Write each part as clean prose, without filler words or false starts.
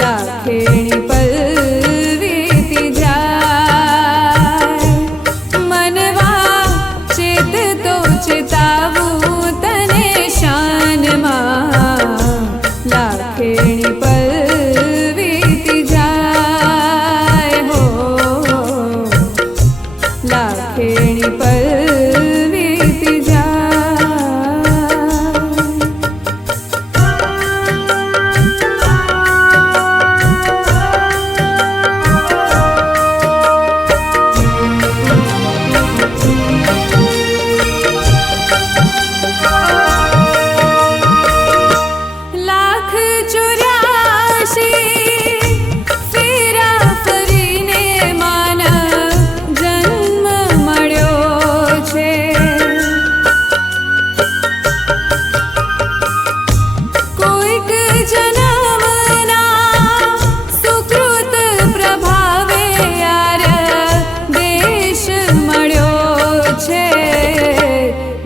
लाखेणी पलवीती जाय मनवा चेततो चेतावू तने शानमा लाखेणी पलवीती जाय हो लाखेणी पलवीती जाय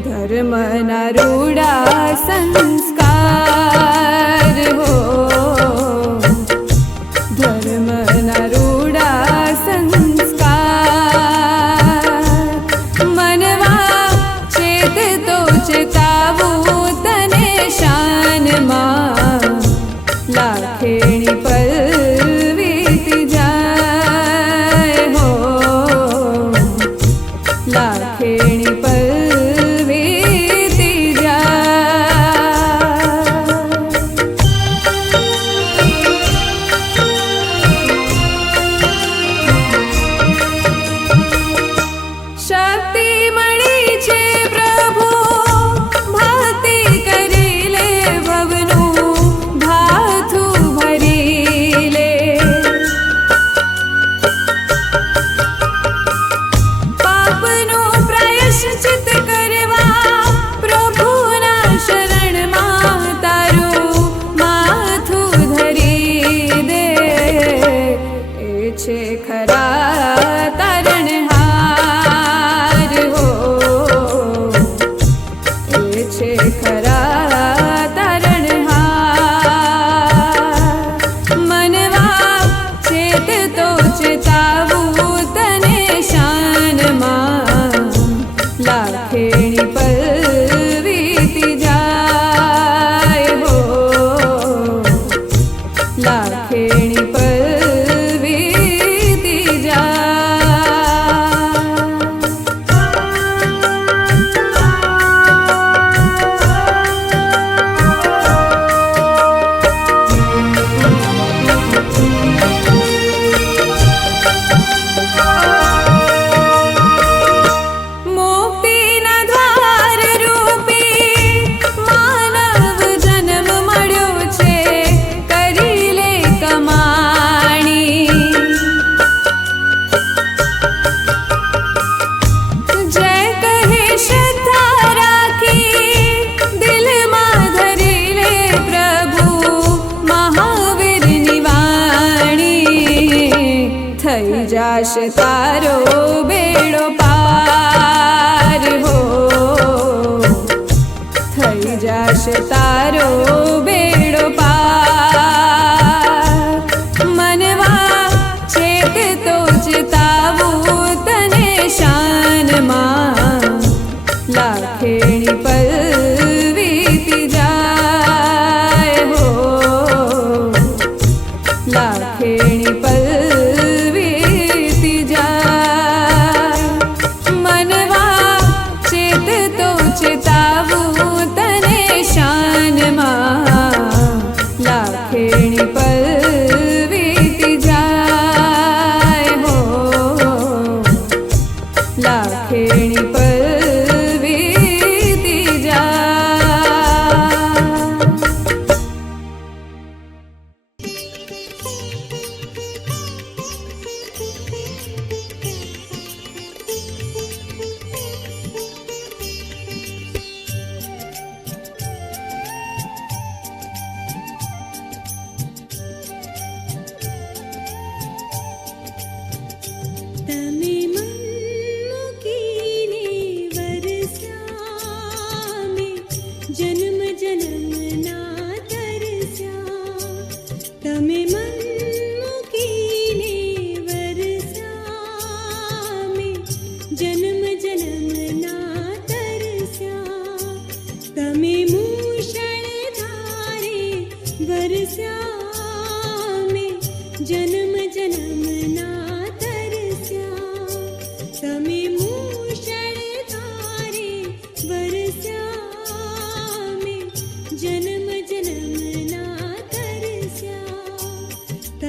धर्मना रूढ़ा संस्कार हो धर्मना रूढ़ा संस्कार मनवा चेततो चेतावू तने शानमा लाखेणी पलवीती जाय हो लाखेणी खरा तारणहार हो ए छे खरा तारणहार मनवा चेततो चेतावू तने शानमा लाखेणी पलवीती जाय हो लाखेणी जाशे तारो बेड़ो पार हो थई जाशे तारो बेड़ो पार मनवा चेततो चेतावू तने शानमा लाखेणी पलवीती जाय हो लाखेणी चेतावू तने शान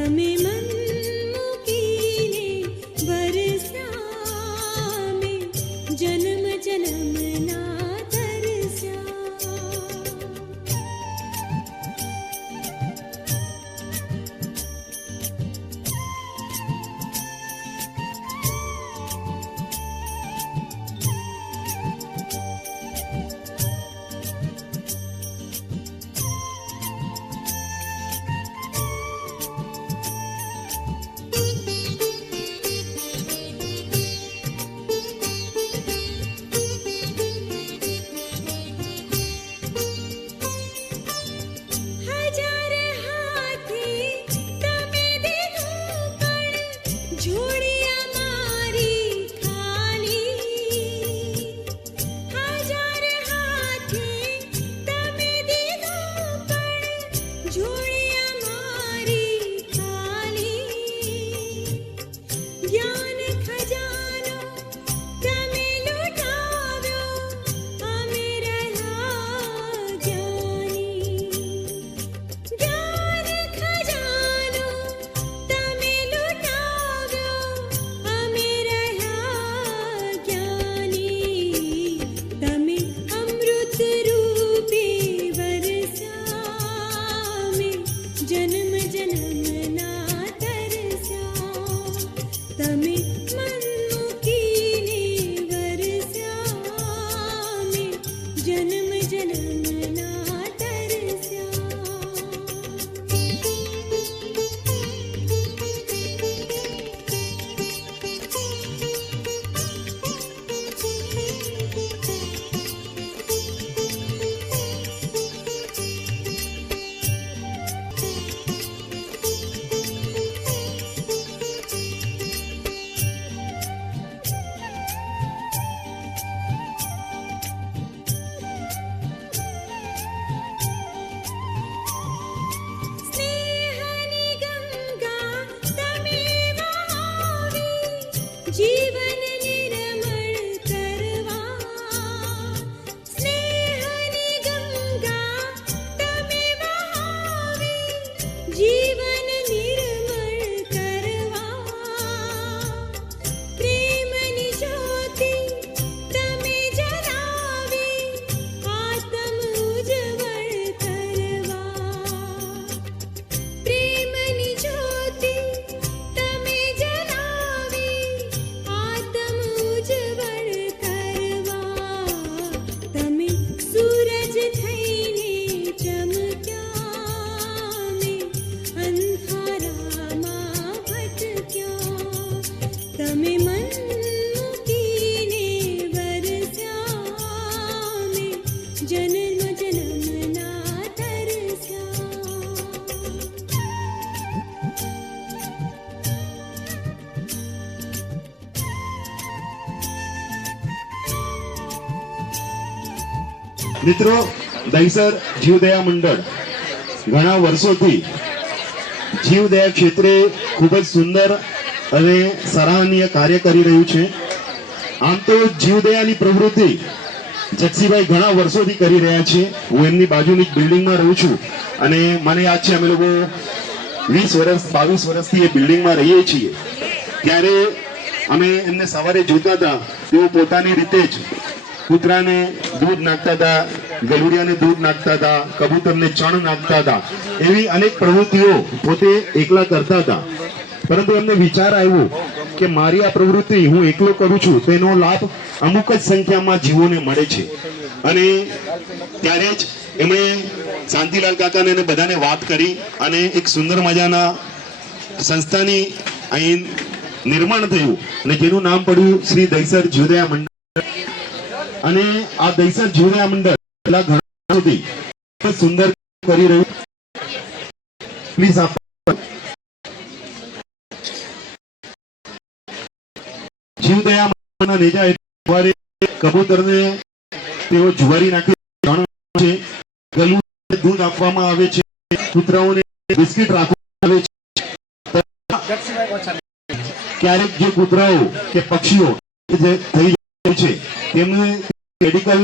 તમે મન મૂકીને વરસ્યા મેં જન્મ જન્મના તરસ્યા. મિત્રો, દહીસર જીવદયા મંડળ ઘણા વર્ષોથી જીવદયા ક્ષેત્રે ખૂબ જ સુંદર અને સરાહનીય કાર્ય કરી રહ્યું છે. આમ તો જીવદયાની પ્રવૃત્તિ જગસીભાઈ ઘણા વર્ષોથી કરી રહ્યા છે. હું એમની બાજુની બિલ્ડિંગમાં રહું છું અને મને યાદ છે અમે લોકો 20 વર્ષ 22 વર્ષથી એ બિલ્ડિંગમાં રહીએ છીએ. ત્યારે અમે એમને સવારે જોતા હતા, તેઓ પોતાની રીતે જ કૂતરાને દૂધ નાખતા હતા, ગલુડિયાને દૂધ નાખતા હતા, કબૂતરને ચણ નાખતા હતા. એવી અનેક પ્રવૃત્તિઓ પોતે એકલા કરતા હતા. પરંતુ એમને વિચાર આવ્યો કે મારી આ પ્રવૃત્તિ હું એકલો કરું છું તેનો લાભ અમુક જ સંખ્યામાં જીવોને મળે છે. અને ત્યારે જ એમણે શાંતિલાલ કાકાને અને બધાને વાત કરી અને એક સુંદર મજાના સંસ્થાની અહીં નિર્માણ થયું અને જેનું નામ પડ્યું શ્રી દહીસર જીવદયા મંડળ. અને આ દહીસર જીવદયા મંડળ પેલા ઘણા સુધી સુંદર કરી રહ્યું. પ્લીઝ આપ જીવદયા મંડળના નેજા સવારે કબૂતરને તેઓ જુવારી નાખી છે, ગલુને દૂધ આપવામાં આવે છે, કૂતરાઓને બિસ્કિટ રાખવામાં આવે છે. ક્યારેક જે કૂતરાઓ કે પક્ષીઓ જે થઈ જાય છે તેમને મેડિકલ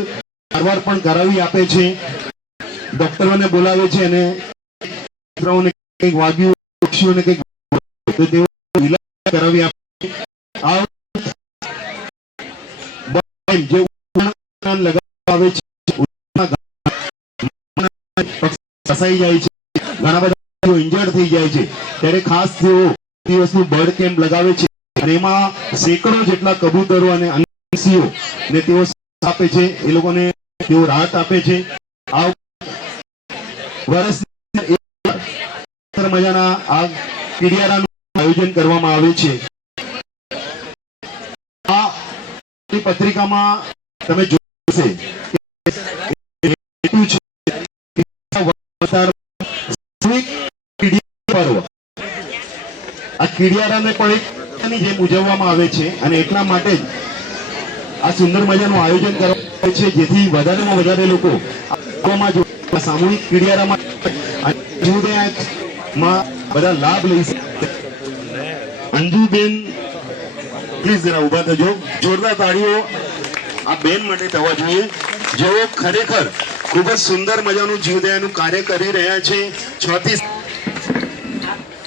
સારવાર પણ કરાવી આપે છે. ડોક્ટરોને બોલાવે છે અને કૂતરાઓને કંઈક વાગ્યું, પક્ષીઓને કંઈક તો તેઓ વિલાસ કરાવી આપે. આ જે ઉત્પાદન લગાવવામાં આવે છે, ફસાઈ જાય છે, ઘણા બધા ઇન્જર્ડ થઈ જાય છે, ત્યારે ખાસ તેઓ દિવસનું બર્ડ કેમ્પ લગાવે છે અને એમાં સેંકડો જેટલા કબૂતરો અને અન્ય પક્ષીઓ ને તેઓ આપે છે, એ લોકોને તેઓ રાહત આપે છે. આ વર્ષની એક મજાના આ કીડિયારાનું આયોજન કરવામાં આવે છે. આ પત્રિકામાં તમે જોયું હશે પર્વ આ કીડિયારાને પણ એક જેમ ઉજવવામાં આવે છે અને એટલા માટે જ આ સુંદર મજાનું આયોજન કરવામાં આવે છે, જેથી વધારેમાં વધારે લોકો સામૂહિક કીડિયારામાં બધા લાભ લઈ શકે. અંજુબેન પ્લીઝ જરા ઉભા થજો. જોરદાર તાળીઓ આ બેન માટે થવા જોઈએ, જેઓ ખરેખર ખૂબ જ સુંદર મજાનું જીવદયાનું કાર્ય કરી રહ્યા છે. 6 થી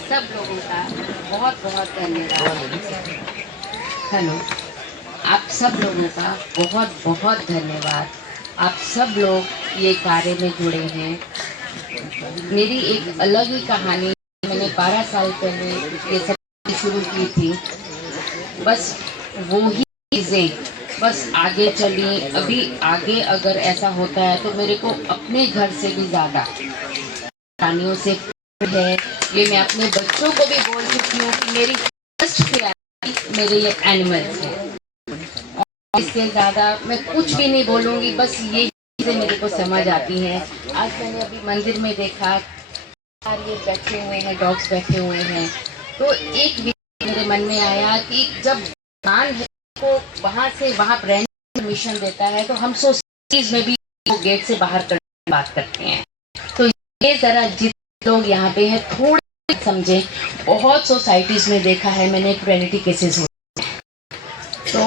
सब लोगों का बहुत बहुत धन्यवाद. हेलो, आप सब लोगों का बहुत बहुत धन्यवाद. आप सब लोग ये कार्य में जुड़े हैं. मेरी एक अलग ही कहानी, मैंने 12 साल पहले ये सब शुरू की थी. बस वो ही चीज़ें बस आगे चली. अभी आगे अगर ऐसा होता है तो मेरे को अपने घर से भी ज़्यादा कहानियों से है. ये मैं अपने बच्चों को भी बोल चुकी हूँ कि मेरी फर्स्ट प्रायोरिटी मेरे ये एनिमल्स हैं. और इससे ज़्यादा मैं कुछ भी नहीं बोलूँगी. बस ये चीज़ें मेरे को समझ आती हैं. आज मैंने अभी मंदिर में देखा ये बैठे हुए हैं, डॉग्स बैठे हुए हैं, तो एक विचार मेरे मन में आया कि जब भगवान को वहाँ से वहाँ रहने का मिशन देता है तो हम सोसाइटीज में भी वो गेट से बाहर करने की बात करते हैं. तो ये ज़रा जितने लोग यहाँ पे हैं थोड़े समझें. बहुत सोसाइटीज में देखा है मैंने क्रूएलिटी केसेस हुए. तो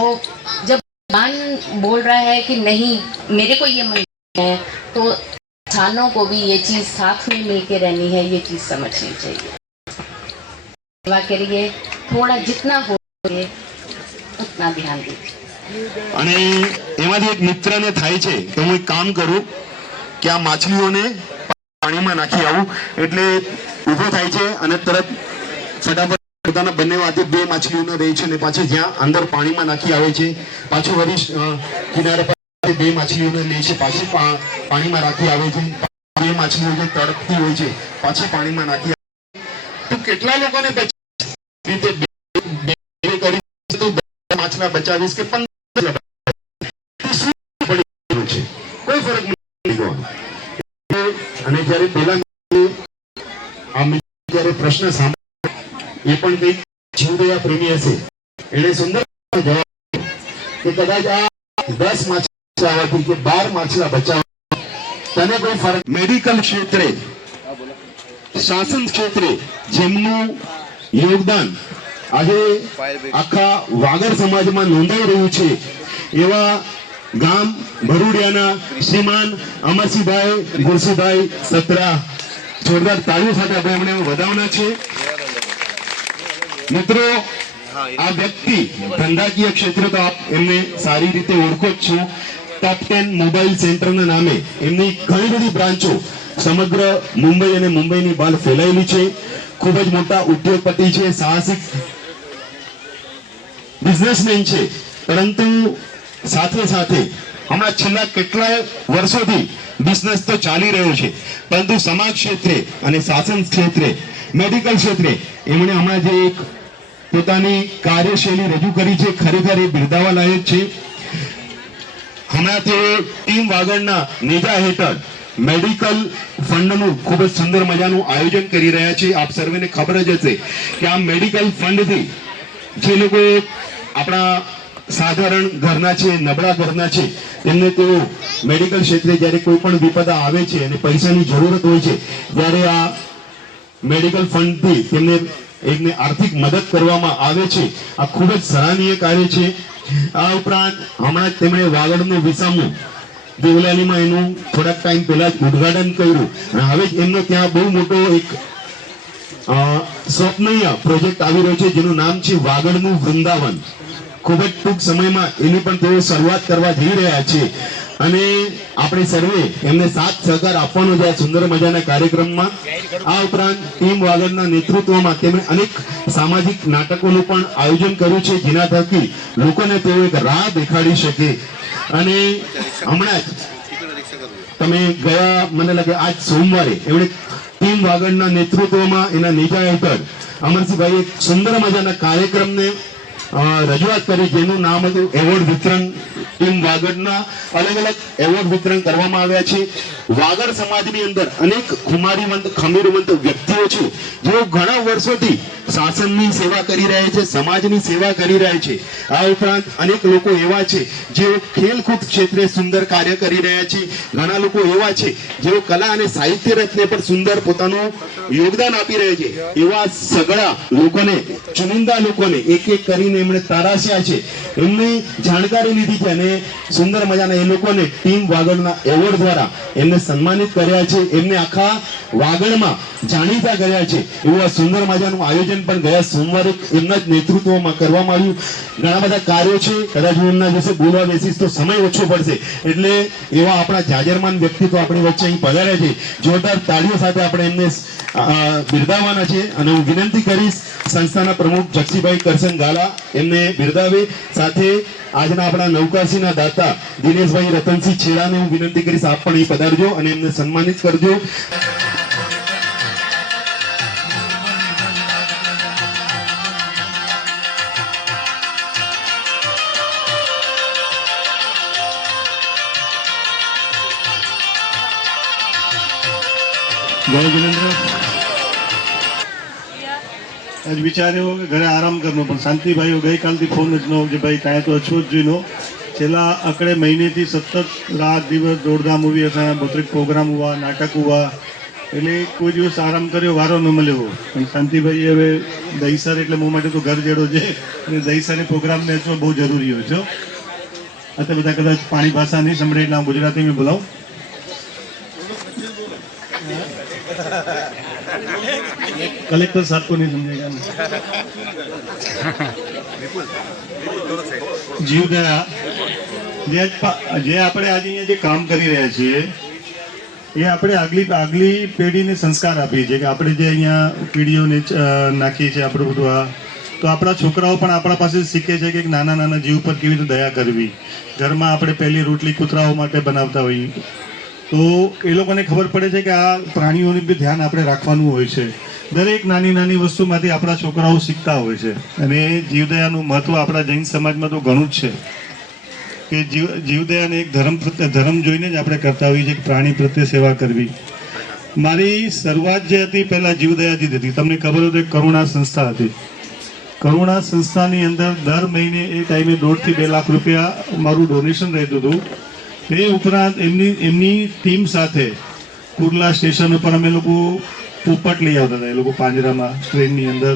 जब भगवान बोल रहा है कि नहीं मेरे को ये मन है, तो इंसानों को भी ये चीज़ साथ में मिलके रहनी है, ये चीज़ समझनी चाहिए. सेवा के लिए थोड़ा जितना हो सके उतना ध्यान दीजिए. અને એમાંથી એક મિત્રને થાય છે કે હું એક કામ કરું કે આ માછલીઓને પાણીમાં નાખી આવું, એટલે ઊભો થાય છે અને તરત ફટાફટ પોતાના બંને હાથે 2 માછલીઓને રહે છે અને પાછી જ્યાં અંદર પાણીમાં નાખી આવે છે, પાછું વળી કિનારે પર 2 માછલીઓને લે છે, પાછી પાણીમાં રાખી આવે છે. 2 માછલીઓ જે તડપતી હોય છે પાછી પાણીમાં નાખી આવે. તો કેટલા લોકોને રીતે કરી તું માછલા બચાવીશ કે 15 કોઈ ફરક નહીં. અને જ્યારે પેલા જ્યારે પ્રશ્ન સાંભળ્યો, એ પણ કઈ જીવદયા પ્રેમી હશે, એને સુંદર જવાબ કે કદાચ આ 10 માછલા આવવાથી કે 12 માછલા બચાવવા તને કોઈ ફરક. મેડિકલ ક્ષેત્રે, શાસન ક્ષેત્રે જેમનું યોગદાન આજે આખા વાગડ સમાજમાં નોંધાઈ રહ્યું છે, એવા ગામ ભરૂડિયાના શ્રીમાન અમરસિંહભાઈ ગુરસીભાઈ સત્રા, જોરદાર તાળીઓ સાથે આપણે એમને વધાવના છે. મિત્રો, આ વ્યક્તિ ધંધાકીય ક્ષેત્રે તો આપ એમને સારી રીતે ઓળખો જ છો. ટોપ 10 મોબાઈલ સેન્ટરના નામે એમની ઘણી બધી બ્રાન્ચો સમગ્ર મુંબઈ અને મુંબઈની બહાર ફેલાયેલી છે. ખૂબ જ મોટા ઉદ્યોગપતિ છે, સાહસિક બિઝનેસમેન છે, પરંતુ સાથે સાથે હમણાં છેલ્લા કેટલાય વર્ષોથી બિઝનેસ તો ચાલી રહ્યો છે, પરંતુ સમાજ ક્ષેત્રે અને શાસન ક્ષેત્રે, મેડિકલ ક્ષેત્રે એમણે હમણાં જે એક પોતાની કાર્યશૈલી રજૂ કરી છે, ખરેખર એ બિરદાવવા લાયક છે. હમણાં તે ટીમ વાગડના નેજા હેઠળ મેડિકલ ફંડનું ખૂબ જ સુંદર મજાનું આયોજન કરી રહ્યા છે. આપ સર્વેને ખબર જ હશે કે આ મેડિકલ ફંડથી જે લોકો આપણા સાધારણ ઘરના છે, નબળા ઘરના છે, તેમને તેઓ મેડિકલ ક્ષેત્રે જ્યારે કોઈ પણ વિપદા આવે છે અને પૈસાની જરૂરત હોય છે, ત્યારે આ મેડિકલ ફંડથી તેમને એકને આર્થિક મદદ કરવામાં આવે છે. આ ખૂબ જ સરાહનીય કાર્ય છે. આ ઉપરાંત હમણાં જ તેમણે વાગડનું વિસામું દેવલાલીમાં એનું થોડાક ટાઈમ પહેલા જ ઉદ્ઘાટન કર્યું અને હવે જ એમનો ત્યાં બહુ મોટો એક સ્વપ્નીય પ્રોજેક્ટ આવી રહ્યો છે જેનું નામ છે વાગડનું વૃંદાવન. ખૂબ જ ટૂંક સમયમાં એની પણ તેઓ શરૂઆત કરવા જઈ રહ્યા છે અને આપણે સર્વે એમને સાથ સહકાર આપવાનો છે આ સુંદર મજાના કાર્યક્રમમાં. આ ઉપરાંત ટીમ વાગડના નેતૃત્વમાં તેમણે અનેક સામાજિક નાટકોનું પણ આયોજન કર્યું છે જેના થકી લોકોને તેઓ એક રાહ દેખાડી શકે. અને હમણાં જ તમે ગયા મને લાગે આજ સોમવારે એમણે ટીમ વાગડના નેતૃત્વમાં એના નેજા હેઠળ અમરસિંહભાઈ એક સુંદર મજાના કાર્યક્રમને રજૂઆત કરી જેનું નામ હતું એવોર્ડ વિતરણ. ટીમ વાગડના અલગ અલગ એવોર્ડ વિતરણ કરવામાં આવ્યા છે. વાગડ સમાજની અંદર અનેક ખુમારીવંત ખમીરવંત વ્યક્તિઓ છે જેઓ ઘણા વર્ષોથી શાસનની સેવા કરી રહ્યા છે, સમાજની સેવા કરી રહ્યા છે. આ ઉપરાંત અનેક લોકો એવા છે જેઓ ખેલકૂદ ક્ષેત્રે સુંદર કાર્ય કરી રહ્યા છે. ઘણા લોકો એવા છે જેઓ કલા અને સાહિત્ય રત્ને પણ સુંદર પોતાનું યોગદાન આપી રહ્યા છે. એવા સઘળા લોકોને, ચુનિંદા લોકોને એક એક કરીને એમણે તરાશ્યા છે, એમની જાણકારી લીધી છે અને સુંદર મજાના એ લોકોને ટીમ વાગડના એવોર્ડ દ્વારા એમને સન્માનિત કર્યા છે. એમને આખા વાગડમાં જાણીતા કર્યા છે. એવું આ સુંદર મજાનું આયોજન પણ ગયા સોમવારે એમના જ નેતૃત્વમાં કરવામાં આવ્યું. ઘણા બધા કાર્યો છે, કદાચ હું એમના વિશે બોલવા બેસીશ તો સમય ઓછો પડશે, એટલે એવા આપણા જાજરમાન વ્યક્તિત્વ આપણી વચ્ચે અહીં પધાર્યા છે. જોરદાર તાળીઓ સાથે આપણે એમને બિરદાવવાના છે અને હું વિનંતી કરીશ સંસ્થાના પ્રમુખ જક્ષીભાઈ કરશન ગાલા એમને બિરદાવે. સાથે આજના આપણા નૌકાસીના દાતા દિનેશભાઈ રતનસિંહ છેડાને હું વિનંતી કરીશ આપ પણ અહીં પધારજો અને એમને સન્માનિત કરજો. જય જિનેન્દ્ર. આજ વિચાર્યો કે ઘરે આરામ કરનો પણ શાંતિભાઈઓ ગઈકાલથી ફોન જ ન કે ભાઈ કાંઈ તો અછવો જ જોઈનો. છેલ્લા અકड़े મહિનેથી સતત રાત દિવસ દોડધામ हुई असां बहुतरिक प्रोग्राम हुआ, नाटक हुआ, એટલે કોઈ દિવસ આરામ કર્યો વારો ન મળ્યો. પણ શાંતિભાઈ હવે દહીસર એટલે મો માટે તો ઘર જેડો છે અને દહીસરે પ્રોગ્રામને અચવો બહુ જરૂરી હોય છે. અત્યારે બધા કદાચ પાણી ભાષા નહીં સંભળે એટલે હું ગુજરાતી મેં બોલાવું. कलेक्टर साहब को नहीं समझेगा. જીવદયા જે આપણે આજે અહીંયા જે કામ કરી રહ્યા છીએ એ આપણે આગલી પેઢીને સંસ્કાર આપીએ છીએ કે આપણે જે અહીંયા પીઢીઓને નાખીએ છીએ આપણે બધું આ તો આપણા છોકરાઓ પણ આપણા પાસે શીખે છે કે નાના નાના જીવ પર કેવી રીતે દયા કરવી. ઘરમાં આપણે પહેલી રોટલી કૂતરાઓ માટે બનાવતા હોઈએ તો એ લોકોને ખબર પડે છે કે આ પ્રાણીઓનું બી ધ્યાન આપણે રાખવાનું હોય છે. દરેક નાની નાની વસ્તુમાંથી આપણા છોકરાઓ શીખતા હોય છે અને જીવદયાનું મહત્વ આપણા જૈન સમાજમાં તો ઘણું જ છે કે જીવદયાને એક ધર્મ જોઈને જ આપણે કરતા હોઈએ છીએ કે પ્રાણી પ્રત્યે સેવા કરવી. મારી શરૂઆત જે હતી પહેલાં જીવદયાથી હતી. તમને ખબર હોય તો એક કરુણા સંસ્થા હતી. કરુણા સંસ્થાની અંદર દર મહિને એ ટાઈમે 1.5 થી 2 લાખ રૂપિયા મારું ડોનેશન રહેતું હતું. તે ઉપરાંત એમની ટીમ સાથે કુર્લા સ્ટેશન ઉપર અમે લોકો પોપટ લઈ આવતા હતા. એ લોકો પાંજરામાં ટ્રેનની અંદર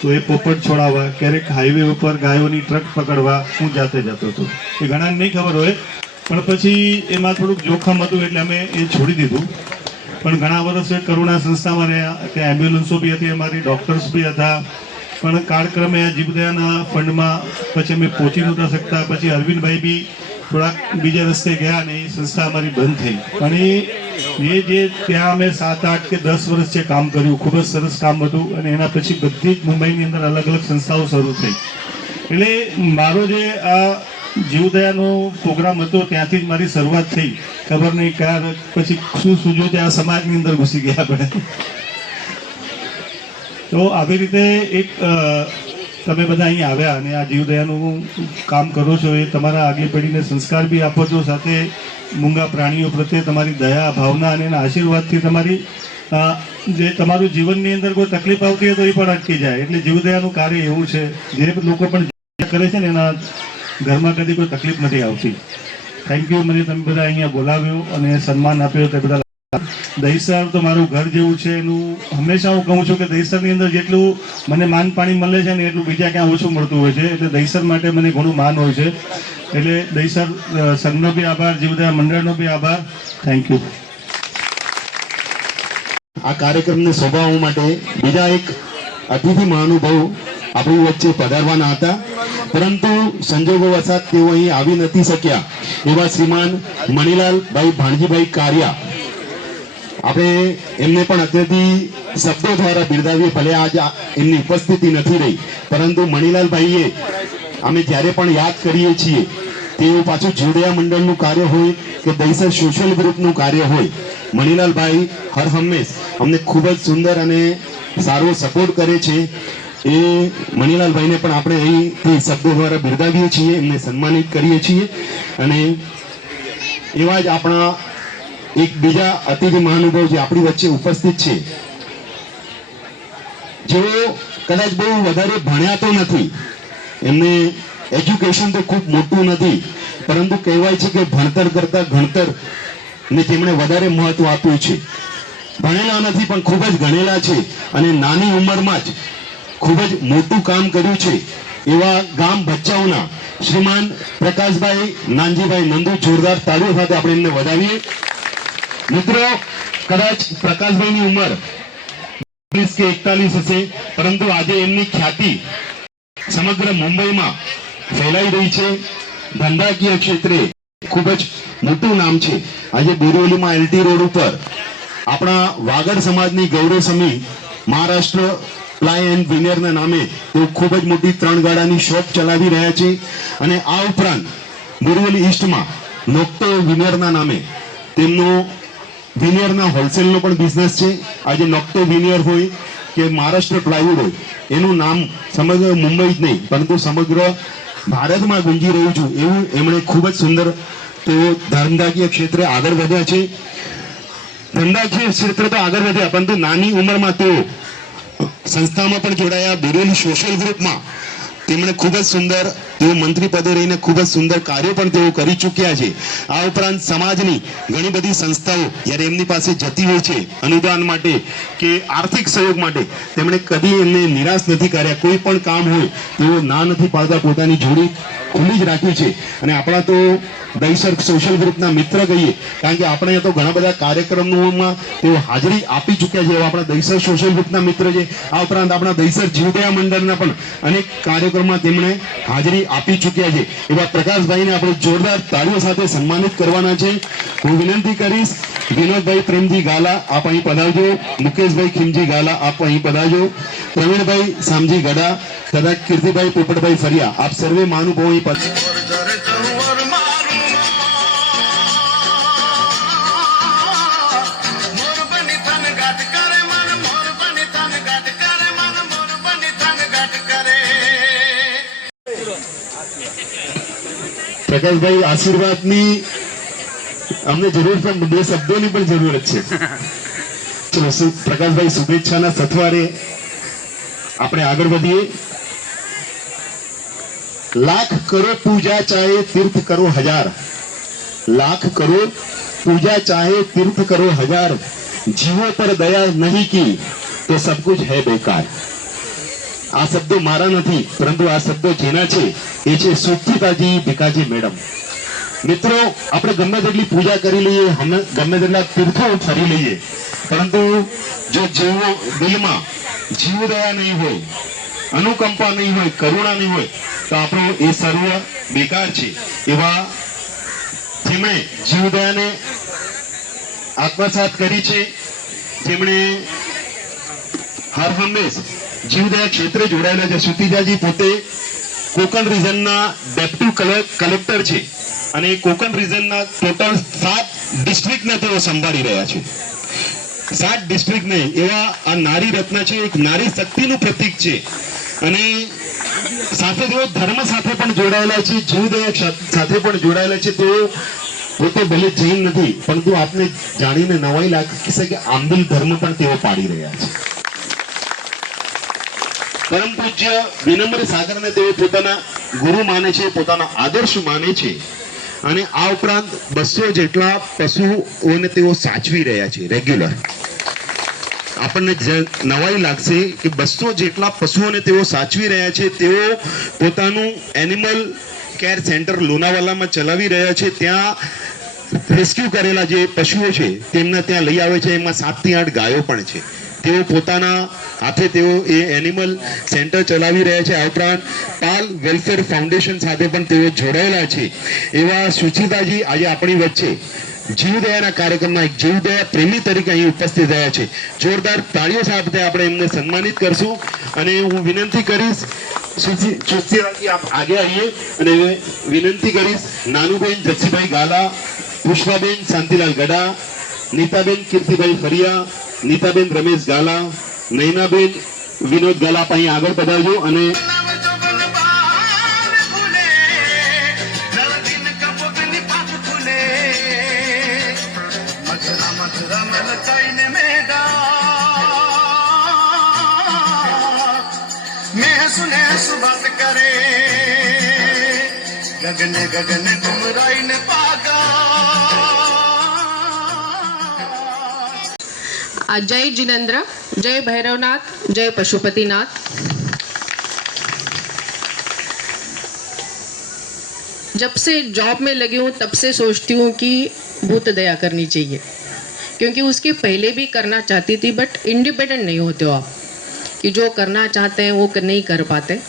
તો એ પોપટ છોડાવવા, ક્યારેક હાઈવે ઉપર ગાયોની ટ્રક પકડવા હું જાતે જતો હતો. એ ઘણાને નહીં ખબર હોય પણ પછી એમાં થોડુંક જોખમ હતું એટલે અમે એ છોડી દીધું. પણ ઘણા વર્ષે કરુણા સંસ્થામાં રહ્યા, ત્યાં એમ્બ્યુલન્સો બી હતી, અમારી ડૉક્ટર્સ બી હતા. પણ કાળક્રમે આ જીવદયાના ફંડમાં પછી અમે પહોંચી નહોતા શકતા. પછી અરવિંદભાઈ બી થોડાક બીજા રસ્તે ગયા અને એ સંસ્થા અમારી બંધ થઈ. પણ એ જે ત્યાં અમે 7, 8 કે 10 વર્ષ જે કામ કર્યું ખૂબ જ સરસ કામ હતું અને એના પછી બધી જ મુંબઈની અંદર અલગ અલગ સંસ્થાઓ શરૂ થઈ. એટલે મારો જે આ જીવદયાનો પ્રોગ્રામ હતો ત્યાંથી જ મારી શરૂઆત થઈ. ખબર નહીં કયા પછી શું સૂજો ત્યાં સમાજની અંદર ઘૂસી ગયા આપણે. તો આવી રીતે એક તમે બધા અહીં આવ્યા અને આ જીવદયાનું કામ કરો છો, એ તમારા આગલી પેઢીને સંસ્કાર બી આપો છો, સાથે મૂંગા પ્રાણીઓ પ્રત્યે તમારી દયા ભાવના અને એના આશીર્વાદથી તમારી જે તમારું જીવનની અંદર કોઈ તકલીફ આવતી હોય તો એ પણ અટકી જાય. એટલે જીવદયાનું કાર્ય એવું છે જે લોકો પણ કરે છે ને એના ઘરમાં કદી કોઈ તકલીફ નથી આવતી. Thank you. મને તમે બધા અહીંયા બોલાવ્યો અને સન્માન આપ્યો તે બધા. દહીસર તો મારું ઘર જેવું છે. એનું હંમેશા હું કહું છું કે દહીસરની અંદર જેટલું મને માન પાણી મળે છે ને એટલું બીજા ક્યાં ઓછું મળતું હોય છે. એટલે દહીસર માટે મને ઘણું માન હોય છે. એટલે દહીસર સંઘનો બી આભાર, જીવદયા મંડળનો બી આભાર. Thank you. આ કાર્યક્રમને શોભાવવા માટે બીજા એક અતિથિ મહાનુભાવ આપણી વચ્ચે પધારવાના હતા, પરંતુ સંજોગોવશાત તેઓ અહીં આવી નથી શક્યા એવા શ્રીમાન મણિલાલભાઈ ભાણજીભાઈ કારિયા, આપણે એમને પણ અત્યારથી શબ્દો દ્વારા બિરદાવીએ. ભલે આજ એમની ઉપસ્થિતિ નથી રહી, પરંતુ મણિલાલભાઈએ અમે જ્યારે પણ યાદ કરીએ છીએ, તેઓ પાછું જીવદયા મંડળનું કાર્ય હોય કે દહીસર સોશિયલ ગ્રુપનું કાર્ય હોય, મણિલાલભાઈ હર હંમેશ અમને ખૂબ જ સુંદર અને સારો સપોર્ટ કરે છે. એ મણિલાલભાઈને પણ આપણે અહીંથી શબ્દો દ્વારા બિરદાવીએ છીએ, એમને સન્માનિત કરીએ છીએ. અને એવા જ આપણા એક બીજા અતિથિ મહાનુભાવ જે આપણી વચ્ચે ઉપસ્થિત છે, જેઓ કદાચ બહુ વધારે ભણ્યા તો નથી, એમને એજ્યુકેશન તો ખૂબ મોટું નથી, પરંતુ કહેવાય છે કે ભણતર કરતા ગણતર ને તેમણે વધારે મહત્વ આપ્યું છે. ભણેલા નથી પણ ખૂબ જ ગણેલા છે અને નાની ઉંમરમાં જ ખૂબ જ મોટું કામ કર્યું છે. એવા ગામ ભચાઉના શ્રીમાન પ્રકાશભાઈ નાનજીભાઈ નંદુ, જોરદાર તાળીઓ સાથે આપણે એમને વધાવીએ. મિત્રો, કદાચ પ્રકાશભાઈની ઉંમર 30 કે 41 હશે, પરંતુ આજે એમની ખ્યાતિ સમગ્ર મુંબઈમાં ફેલાઈ રહી છે. ધંધાકીય ક્ષેત્રે ખૂબ જ મોટું નામ છે. આજે બોરીવલીમાં એલટી રોડ ઉપર આપણા વાગડ સમાજની ગૌરવ સમી મહારાષ્ટ્ર પ્લાય એન્ડ વિનિયરના નામે તેઓ ખૂબ જ મોટી 3 ગાળાની શોપ ચલાવી રહ્યા છે. અને આ ઉપરાંત બોરીવલી ઈસ્ટમાં નોક્ટો વિનિયરના નામે તેમનો વિનિયરના હોલસેલનો પણ બિઝનેસ છે. આજે નોક્ટો વિનિયર હોય કે મહારાષ્ટ્ર પ્લાયવુડ હોય, એનું નામ સમગ્ર મુંબઈ જ નહીં પરંતુ સમગ્ર ભારતમાં ગુંજી રહ્યું છું, એવું એમણે ખૂબ જ સુંદર તેઓ ધંધાકીય ક્ષેત્રે આગળ વધ્યા છે. ધંધાકીય ક્ષેત્રે તો આગળ વધ્યા, પરંતુ નાની ઉંમરમાં તેઓ સંસ્થામાં પણ જોડાયા. બોરીવલી સોશિયલ ગ્રુપમાં તેમણે ખૂબ જ સુંદર, તેઓ મંત્રી પદે રહીને ખૂબ જ સુંદર કાર્યો પણ તેઓ કરી ચૂક્યા છે. આ ઉપરાંત સમાજની ઘણી બધી સંસ્થાઓ જ્યારે એમની પાસે જતી હોય છે અનુદાન માટે કે આર્થિક સહયોગ માટે, તેમણે કદી એમને નિરાશ નથી કર્યા. કોઈ પણ કામ હોય તેઓ ના નથી પાડતા, પોતાની જોડી ખુલ્લી જ રાખી છે. અને આપણા તો દહીસર સોશિયલ ગ્રુપના મિત્ર કહીએ, કારણ કે આપણે તો ઘણા બધા કાર્યક્રમોમાં તેઓ હાજરી આપી ચૂક્યા છે. એવા આપણા દહીસર સોશિયલ ગ્રુપના મિત્ર છે. આ ઉપરાંત આપણા દહીસર જીવદયા મંડળના પણ અનેક કાર્યક્રમમાં તેમણે હાજરી આપી ચૂક્યા છે. એવા પ્રકાશભાઈને આપણે જોરદાર તાળીઓ સાથે સન્માનિત કરવાના છે. હું વિનંતી કરીશ, વિનોદભાઈ પ્રેમજી ગાલા આપ અહીં પધારજો, મુકેશભાઈ ખીમજી ગાલા આપ અહીં પધારજો, પ્રવીણભાઈ સામજી ગડા તથા કીર્તિભાઈ પોપટભાઈ ફરિયા આપ સર્વે મહાનુભાવો અહીં પધારજો. પ્રકાશભાઈ, આશીર્વાદની અમને જરૂર પણ 2 શબ્દોની પણ જરૂરત છે. ચલો પ્રકાશભાઈ, શુભેચ્છાના સથવારે આપણે આગળ વધીએ. લાખ કરો પૂજા ચાહે તીર્થ કરો હજાર, લાખ કરો પૂજા ચાહે તીર્થ કરો હજાર, જીવો પર દયા નહીં કી તો સબ કુછ હૈ બેકાર. આ શબ્દો મારા નથી, પરંતુ આ શબ્દો જેના છે એ છે સુખીતાજી ભીખાજી મેડમ. મિત્રો, આપણે ગમે તેટલી પૂજા કરી લઈએ, ગમે તેટલા તીર્થો ફરી લઈએ, પરંતુ જો જીવો દિલમાં જીવદયા નહીં હોય, અનુકંપા નહીં હોય, કરુણા નહીં હોય, તો આપણો એ સર્વ બેકાર છે. એવા જેમણે જીવદયાને આત્મસાત કરી છે, જેમણે હર હંમેશ જીવદયા ક્ષેત્રે જોડાયેલા છે. સુતીજાજી પોતે કોકણ રિજનના ડેપ્યુટી કલેક્ટર છે અને કોકણ રિજનના ટોટલ 7 ડિસ્ટ્રિક્ટને તેઓ સંભાળી રહ્યા છે. 7 ડિસ્ટ્રિક્ટ નહીં, એવા આ નારી રત્ન છે, એક નારી શક્તિનું પ્રતીક છે. અને સાથે તેઓ ધર્મ સાથે પણ જોડાયેલા છે, જીવદયા સાથે પણ જોડાયેલા છે. તેઓ પોતે ભલે જૈન નથી, પરંતુ આપને જાણીને નવાઈ લાગશે કે આંબિલ ધર્મ પણ તેઓ પાડી રહ્યા છે. પરમ પૂજ્ય વિનમ્ર સાગરને તેઓ પોતાના ગુરુ માને છે, પોતાના આદર્શ માને છે. અને આ ઉપરાંત 200 જેટલા પશુઓને તેઓ સાચવી રહ્યા છે રેગ્યુલર. આપણને નવાઈ લાગશે કે 200 જેટલા પશુઓને તેઓ સાચવી રહ્યા છે. તેઓ પોતાનું એનિમલ કેર સેન્ટર લોનાવાલામાં ચલાવી રહ્યા છે. ત્યાં રેસ્ક્યુ કરેલા જે પશુઓ છે તેમને ત્યાં લઈ આવે છે. એમાં 7 થી 8 ગાયો પણ છે. તેઓ પોતાના હાથે તેઓ એ એનિમલ સેન્ટર ચલાવી રહ્યા છે. આ ઉપરાંત પાલ વેલફેર ફાઉન્ડેશન સાથે પણ તેઓ જોડાયેલા છે. એવા સુચિતાજી આજે આપણી વચ્ચે જીવદયાના કાર્યક્રમમાં એક જીવદયા પ્રેમી તરીકે અહીં ઉપસ્થિત રહ્યા છે. જોરદાર તાળીઓ સાથે આપણે એમને સન્માનિત કરશું અને હું વિનંતી કરીશ સુચિતાજી આપ આગે આવીએ અને વિનંતી કરીશ નાનુબેન જસીભાઈ ગાલા, પુષ્પાબેન શાંતિલાલ ગડા, નીતાબેન કીર્તિભાઈ ફરિયા, નીતાબેન રમેશ ગાલા, નૈનાબેન વિનોદ ગાલા અહીં આગળ પધારજો અને गगन गगन घुमराई ने पागा। जय जिनेन्द्र, जय भैरवनाथ, जय पशुपतिनाथ। जब से जॉब में लगी हूँ तब से सोचती हूँ कि भूत दया करनी चाहिए, क्योंकि उसके पहले भी करना चाहती थी, बट इंडिपेंडेंट नहीं होते हो आप कि जो करना चाहते हैं वो नहीं कर पाते।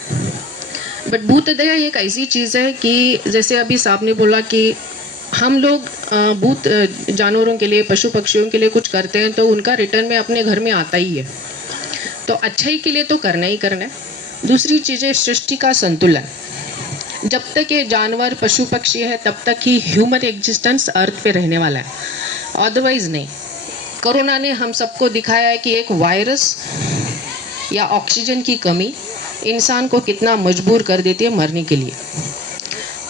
बट भूत दया एक ऐसी चीज़ है कि जैसे अभी साहब ने बोला कि हम लोग भूत जानवरों के लिए, पशु पक्षियों के लिए कुछ करते हैं तो उनका रिटर्न में अपने घर में आता ही है, तो अच्छाई के लिए तो करना ही करना है। दूसरी चीज़ है सृष्टि का संतुलन। जब तक ये जानवर पशु पक्षी है तब तक ही ह्यूमन एग्जिस्टेंस अर्थ पे रहने वाला है, अदरवाइज नहीं। कोरोना ने हम सबको दिखाया है कि एक वायरस या ऑक्सीजन की कमी इंसान को कितना मजबूर कर देती है मरने के लिए।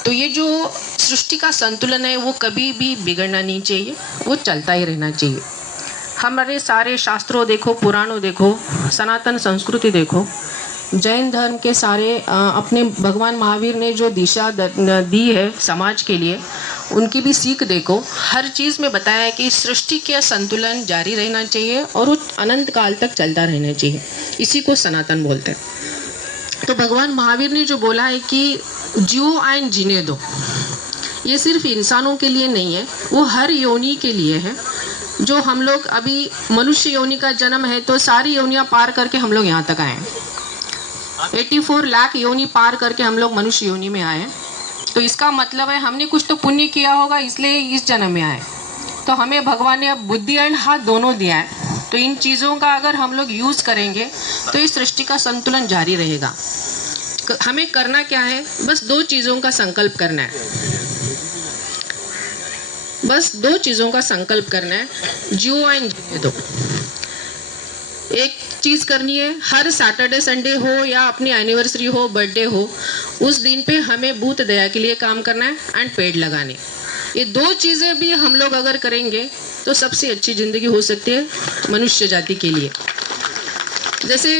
तो ये जो सृष्टि का संतुलन है वो कभी भी बिगड़ना नहीं चाहिए, वो चलता ही रहना चाहिए। हमारे सारे शास्त्रों देखो, पुराणों देखो, सनातन संस्कृति देखो, जैन धर्म के सारे अपने भगवान महावीर ने जो दिशा दी है समाज के लिए, उनकी भी सीख देखो। हर चीज़ में बताया है कि सृष्टि का संतुलन जारी रहना चाहिए और वो अनंत काल तक चलता रहना चाहिए, इसी को सनातन बोलते हैं। तो भगवान महावीर ने जो बोला है कि जियो एंड जीने दो, ये सिर्फ इंसानों के लिए नहीं है, वो हर योनि के लिए है। जो हम लोग अभी मनुष्य योनि का जन्म है तो सारी योनियाँ पार करके हम लोग यहाँ तक आए हैं। 84 लाख योनि पार करके हम लोग मनुष्य योनि में आए हैं। तो इसका मतलब है हमने कुछ तो पुण्य किया होगा, इसलिए इस जन्म में आए। तो हमें भगवान ने अब बुद्धि एंड हाथ दोनों दिया है, तो इन चीज़ों का अगर हम लोग यूज़ करेंगे तो इस सृष्टि का संतुलन जारी रहेगा। हमें करना क्या है, बस 2 चीज़ों का संकल्प करना है, बस 2 चीज़ों का संकल्प करना है, जियो एंड जीने दो। एक चीज़ करनी है, हर सैटरडे संडे हो या अपनी एनिवर्सरी हो, बर्थडे हो, उस दिन पे हमें भूत दया के लिए काम करना है एंड पेड़ लगाने। ये 2 चीज़ें भी हम लोग अगर करेंगे तो सबसे अच्छी ज़िंदगी हो सकती है मनुष्य जाति के लिए। जैसे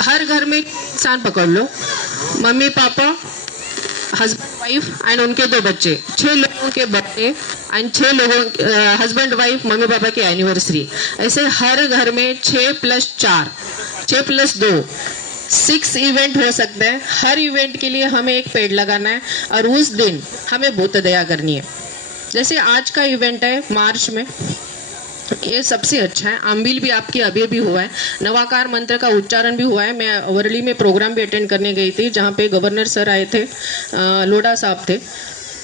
हर घर में इंसान पकड़ लो, mummy papa, husband wife and उनके 2 बच्चे, 6 लोगों के बर्थडे एंड 6 लोगों हस्बैंड वाइफ मम्मी पापा की एनिवर्सरी। ऐसे हर घर में 6 + 4, 6 + 2, 6 इवेंट हो सकते हैं। हर इवेंट के लिए हमें एक पेड़ लगाना है और उस दिन हमें भूत दया करनी है। जैसे आज का इवेंट है मार्च में, ये सबसे अच्छा है। आम्बिल भी आपकी अभी भी हुआ है, नवाकार मंत्र का उच्चारण भी हुआ है। मैं वर्ली में प्रोग्राम भी अटेंड करने गई थी जहाँ पे गवर्नर सर आए थे, लोढ़ा साहब थे।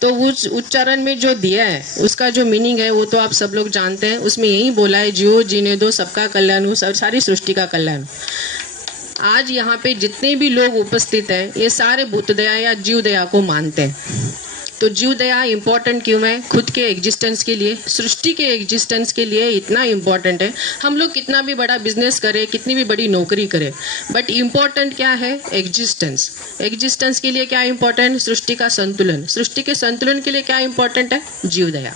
तो उस उच्चारण में जो दिया है उसका जो मीनिंग है वो तो आप सब लोग जानते हैं। उसमें यही बोला है, जियो जीने दो, सबका कल्याण हो, सारी सृष्टि का कल्याण। आज यहाँ पे जितने भी लोग उपस्थित हैं ये सारे भूत दया या जीव दया को मानते हैं। तो जीव दया इम्पॉर्टेंट क्यों है? खुद के एग्जिस्टेंस के लिए, सृष्टि के एग्जिस्टेंस के लिए इतना इम्पॉर्टेंट है। हम लोग कितना भी बड़ा बिजनेस करें, कितनी भी बड़ी नौकरी करें, बट इम्पॉर्टेंट क्या है? एग्जिस्टेंस। एग्जिस्टेंस के लिए क्या इम्पॉर्टेंट? सृष्टि का संतुलन। सृष्टि के संतुलन के लिए क्या इम्पॉर्टेंट है? जीव दया।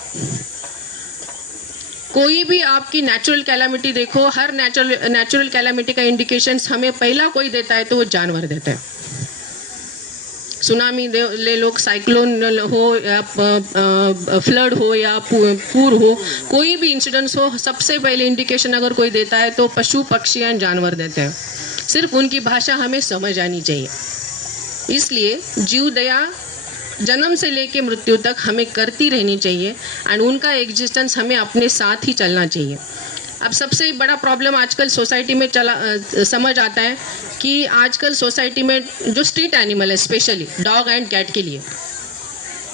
कोई भी आपकी नेचुरल कैलामिटी देखो, हर नेचुरल कैलामिटी का इंडिकेशंस हमें पहला कोई देता है तो वो जानवर देते हैं। सुनामी ले लो, साइक्लोन हो या फ्लड हो या पूर हो, कोई भी इंसिडेंट्स हो, सबसे पहले इंडिकेशन अगर कोई देता है तो पशु पक्षी एंड जानवर देते हैं। सिर्फ उनकी भाषा हमें समझ आनी चाहिए। इसलिए जीव दया जन्म से लेके मृत्यु तक हमें करती रहनी चाहिए एंड उनका एग्जिस्टेंस हमें अपने साथ ही चलना चाहिए। अब सबसे बड़ा प्रॉब्लम आजकल सोसाइटी में समझ आता है कि आजकल सोसाइटी में जो स्ट्रीट एनिमल है, स्पेशली डॉग एंड कैट के लिए,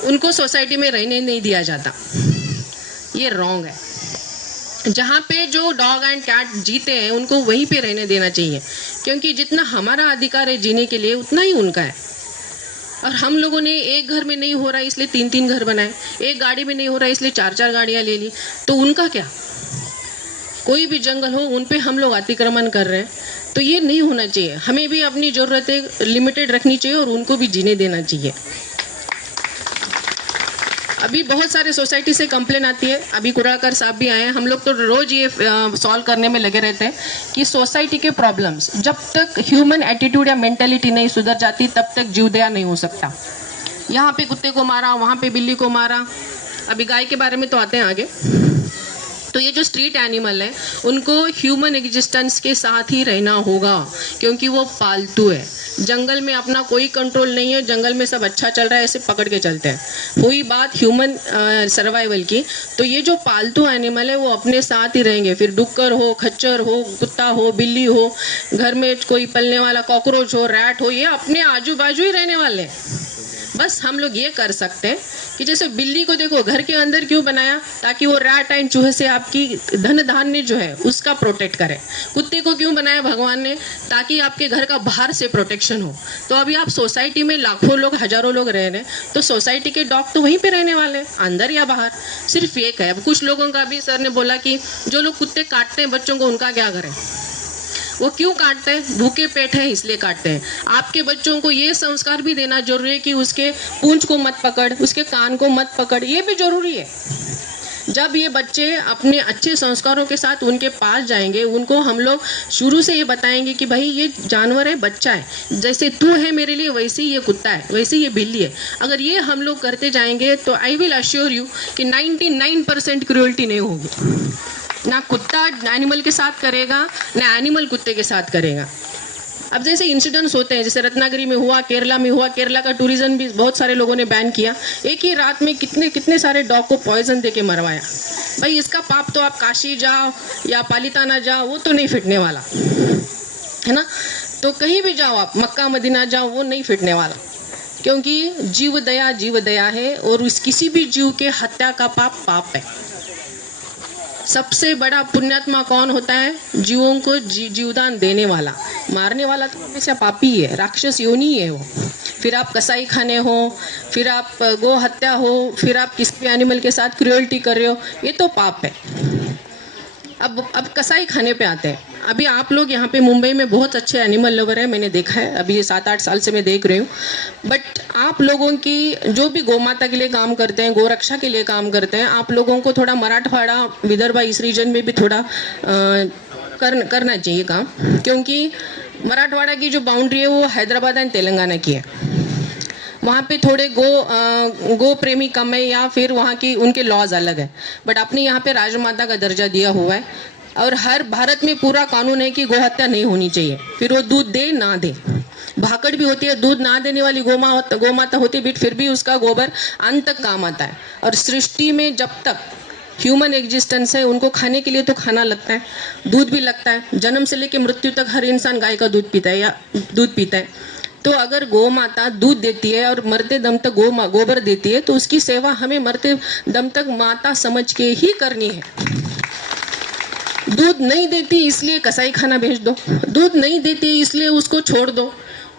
उनको सोसाइटी में रहने नहीं दिया जाता। ये रॉन्ग है। जहाँ पे जो डॉग एंड कैट जीते हैं उनको वहीं पे रहने देना चाहिए, क्योंकि जितना हमारा अधिकार है जीने के लिए उतना ही उनका है। और हम लोगों ने एक घर में नहीं हो रहा इसलिए 3-3 घर बनाए, एक गाड़ी में नहीं हो रहा इसलिए 4-4 गाड़ियाँ ले ली, तो उनका क्या? कोई भी जंगल हो उन पे हम लोग अतिक्रमण कर रहे हैं, तो ये नहीं होना चाहिए। हमें भी अपनी ज़रूरतें लिमिटेड रखनी चाहिए और उनको भी जीने देना चाहिए। अभी बहुत सारे सोसाइटी से कंप्लेन आती है, अभी कुराकर साहब भी आए हैं, हम लोग तो रोज़ ये सॉल्व करने में लगे रहते हैं कि सोसाइटी के प्रॉब्लम्स, जब तक ह्यूमन एटीट्यूड या मेंटेलिटी नहीं सुधर जाती तब तक जीवदया नहीं हो सकता। यहाँ पे कुत्ते को मारा, वहाँ पे बिल्ली को मारा, अभी गाय के बारे में तो आते हैं आगे। तो ये जो स्ट्रीट एनिमल है उनको ह्यूमन एग्जिस्टेंस के साथ ही रहना होगा, क्योंकि वो पालतू है। जंगल में अपना कोई कंट्रोल नहीं है, जंगल में सब अच्छा चल रहा है ऐसे पकड़ के चलते हैं। हुई बात ह्यूमन सर्वाइवल की, तो ये जो पालतू एनिमल है वो अपने साथ ही रहेंगे। फिर डुक्कर हो, खच्चर हो, कुत्ता हो, बिल्ली हो, घर में कोई पलने वाला कॉकरोच हो, रैट हो, ये अपने आजू बाजू ही रहने वाले हैं। बस हम लोग ये कर सकते हैं कि जैसे बिल्ली को देखो घर के अंदर क्यों बनाया, ताकि वो रैट एंड चूहे से आपकी धन धान्य जो है उसका प्रोटेक्ट करे। कुत्ते को क्यों बनाया भगवान ने, ताकि आपके घर का बाहर से प्रोटेक्शन हो। तो अभी आप सोसाइटी में लाखों लोग, हजारों लोग रह रहे हैं, तो सोसाइटी के डॉग तो वहीं पे रहने वाले, अंदर या बाहर, सिर्फ एक है। अब कुछ लोगों का भी सर ने बोला कि जो लोग कुत्ते काटते हैं बच्चों को, उनका क्या करें? वो क्यों काटते हैं? भूखे पेट है इसलिए काटते हैं। आपके बच्चों को ये संस्कार भी देना जरूरी है कि उसके पूंछ को मत पकड़, उसके कान को मत पकड़, ये भी जरूरी है। जब ये बच्चे अपने अच्छे संस्कारों के साथ उनके पास जाएंगे, उनको हम लोग शुरू से ये बताएंगे कि भाई ये जानवर है, बच्चा है, जैसे तू है मेरे लिए वैसे ही ये कुत्ता है, वैसे ही ये बिल्ली है। अगर ये हम लोग करते जाएंगे तो आई विल अश्योर यू कि 99% क्रूएल्टी नहीं होगी। ना कुत्ता एनिमल के साथ करेगा, ना एनिमल कुत्ते के साथ करेगा। अब जैसे इंसिडेंट्स होते हैं, जैसे रत्नागिरी में हुआ, केरला में हुआ, केरला का टूरिज्म भी बहुत सारे लोगों ने बैन किया। एक ही रात में कितने सारे डॉग को पॉइजन देके मरवाया। भाई इसका पाप तो आप काशी जाओ या पालिताना जाओ, वो तो नहीं फिटने वाला है ना। तो कहीं भी जाओ आप, मक्का मदीना जाओ, वो नहीं फिटने वाला, क्योंकि जीव दया है और उस किसी भी जीव के हत्या का पाप है। सबसे बड़ा पुण्यात्मा कौन होता है? जीवों को जीवदान देने वाला। मारने वाला तो हमेशा पापी है, राक्षस योनि है वो। फिर आप कसाई खाने हो, फिर आप गो हत्या हो, फिर आप किसी भी एनिमल के साथ क्रूएल्टी कर रहे हो, ये तो पाप है। अब कसाई खाने पे आते हैं। अभी आप लोग यहाँ पे मुंबई में बहुत अच्छे एनिमल लवर हैं, मैंने देखा है, अभी ये 7-8 साल से मैं देख रही हूँ। बट आप लोगों की जो भी गौ माता के लिए काम करते हैं, गोरक्षा के लिए काम करते हैं, आप लोगों को थोड़ा मराठवाड़ा, विदर्भ, इस रीजन में भी थोड़ा करना चाहिए काम, क्योंकि मराठवाड़ा की जो बाउंड्री है वो हैदराबाद एंड तेलंगाना की है। वहाँ पे थोड़े गो प्रेमी कम है, या फिर वहाँ की उनके लॉज अलग है। बट अपने यहाँ पे राजमाता का दर्जा दिया हुआ है, और हर भारत में पूरा कानून है कि गो हत्या नहीं होनी चाहिए। फिर वो दूध दे ना दे, भाकड़ भी होती है, दूध ना देने वाली गौ माता होती है, बट फिर भी उसका गोबर अंत तक काम आता है। और सृष्टि में जब तक ह्यूमन एग्जिस्टेंस है, उनको खाने के लिए तो खाना लगता है, दूध भी लगता है। जन्म से लेकर मृत्यु तक हर इंसान गाय का दूध पीता है या दूध पीता है। तो अगर गौ माता दूध देती है और मरते दम तक गोबर देती है, तो उसकी सेवा हमें मरते दम तक माता समझ के ही करनी है। दूध नहीं देती इसलिए कसाई खाना भेज दो, दूध नहीं देती इसलिए उसको छोड़ दो।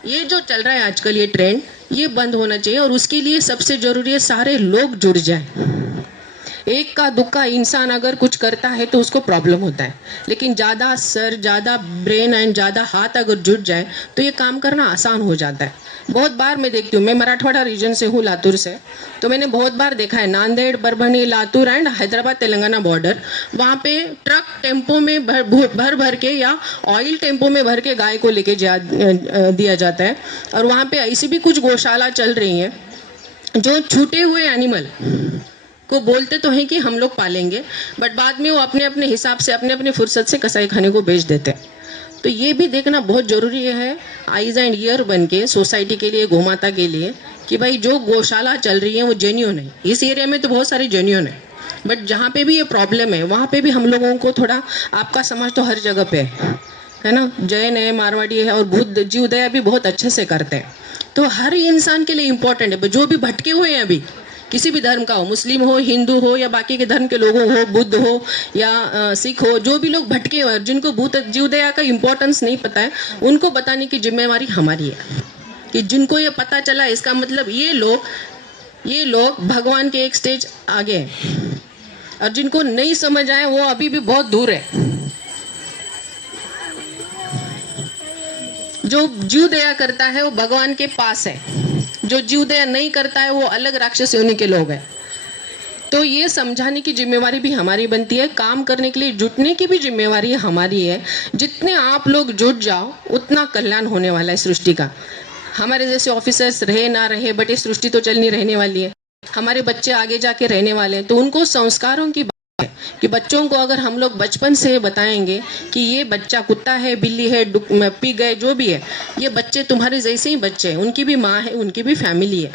ये जो चल रहा है आजकल, ये ट्रेंड, ये बंद होना चाहिए। और उसके लिए सबसे जरूरी है सारे लोग जुड़ जाए। एक का दुक्का इंसान अगर कुछ करता है तो उसको प्रॉब्लम होता है, लेकिन ज़्यादा सर, ज़्यादा ब्रेन एंड ज़्यादा हाथ अगर जुट जाए तो ये काम करना आसान हो जाता है। बहुत बार मैं देखती हूँ, मैं मराठवाड़ा रीजन से हूँ, लातूर से, तो मैंने बहुत बार देखा है नांदेड़, परभणी, लातूर एंड हैदराबाद तेलंगाना बॉर्डर, वहाँ पे ट्रक टेम्पो में भर के या ऑयल टेम्पो में भर के गाय को लेके दिया जाता है। और वहाँ पे ऐसी भी कुछ गौशाला चल रही हैं जो छूटे हुए एनिमल को बोलते तो हैं कि हम लोग पालेंगे, बट बाद में वो अपने अपने हिसाब से, अपने अपने फुर्सत से कसाई खाने को बेच देते हैं। तो ये भी देखना बहुत ज़रूरी है, आइज एंड ईयर बन के सोसाइटी के लिए, गौमाता के लिए, कि भाई जो गौशाला चल रही है वो जेन्युइन है। इस एरिया में तो बहुत सारी जेन्युइन है, बट जहाँ पे भी ये प्रॉब्लम है वहाँ पे भी हम लोगों को थोड़ा, आपका समाज तो हर जगह पे है ना, जैन है, मारवाड़ी है और बुद्ध जीव दया भी बहुत अच्छे से करते हैं। तो हर इंसान के लिए इम्पोर्टेंट है, जो भी भटके हुए हैं अभी किसी भी धर्म का हो, मुस्लिम हो, हिंदू हो या बाकी के धर्म के लोगों हो, बुद्ध हो या सिख हो, जो भी लोग भटके हुए हैं जिनको भूत जीव दया का इम्पोर्टेंस नहीं पता है, उनको बताने की जिम्मेवारी हमारी है। कि जिनको ये पता चला इसका मतलब ये लोग भगवान के एक स्टेज आगे हैं, और जिनको नहीं समझ आए वो अभी भी बहुत दूर है। जो जीव दया करता है वो भगवान के पास है, जो जीव दया नहीं करता है वो अलग राक्षस योनि के लोग हैं। तो ये समझाने की जिम्मेवारी भी हमारी बनती है, काम करने के लिए जुटने की भी जिम्मेवारी हमारी है। जितने आप लोग जुट जाओ उतना कल्याण होने वाला है सृष्टि का। हमारे जैसे ऑफिसर्स रहे ना रहे, बट ये सृष्टि तो चलनी रहने वाली है। हमारे बच्चे आगे जाके रहने वाले हैं, तो उनको संस्कारों की बात है कि बच्चों को अगर हम लोग बचपन से बताएंगे कि ये बच्चा कुत्ता है, बिल्ली है, पिग है, जो भी है, ये बच्चे तुम्हारे जैसे ही बच्चे हैं, उनकी भी माँ है, उनकी भी फैमिली है।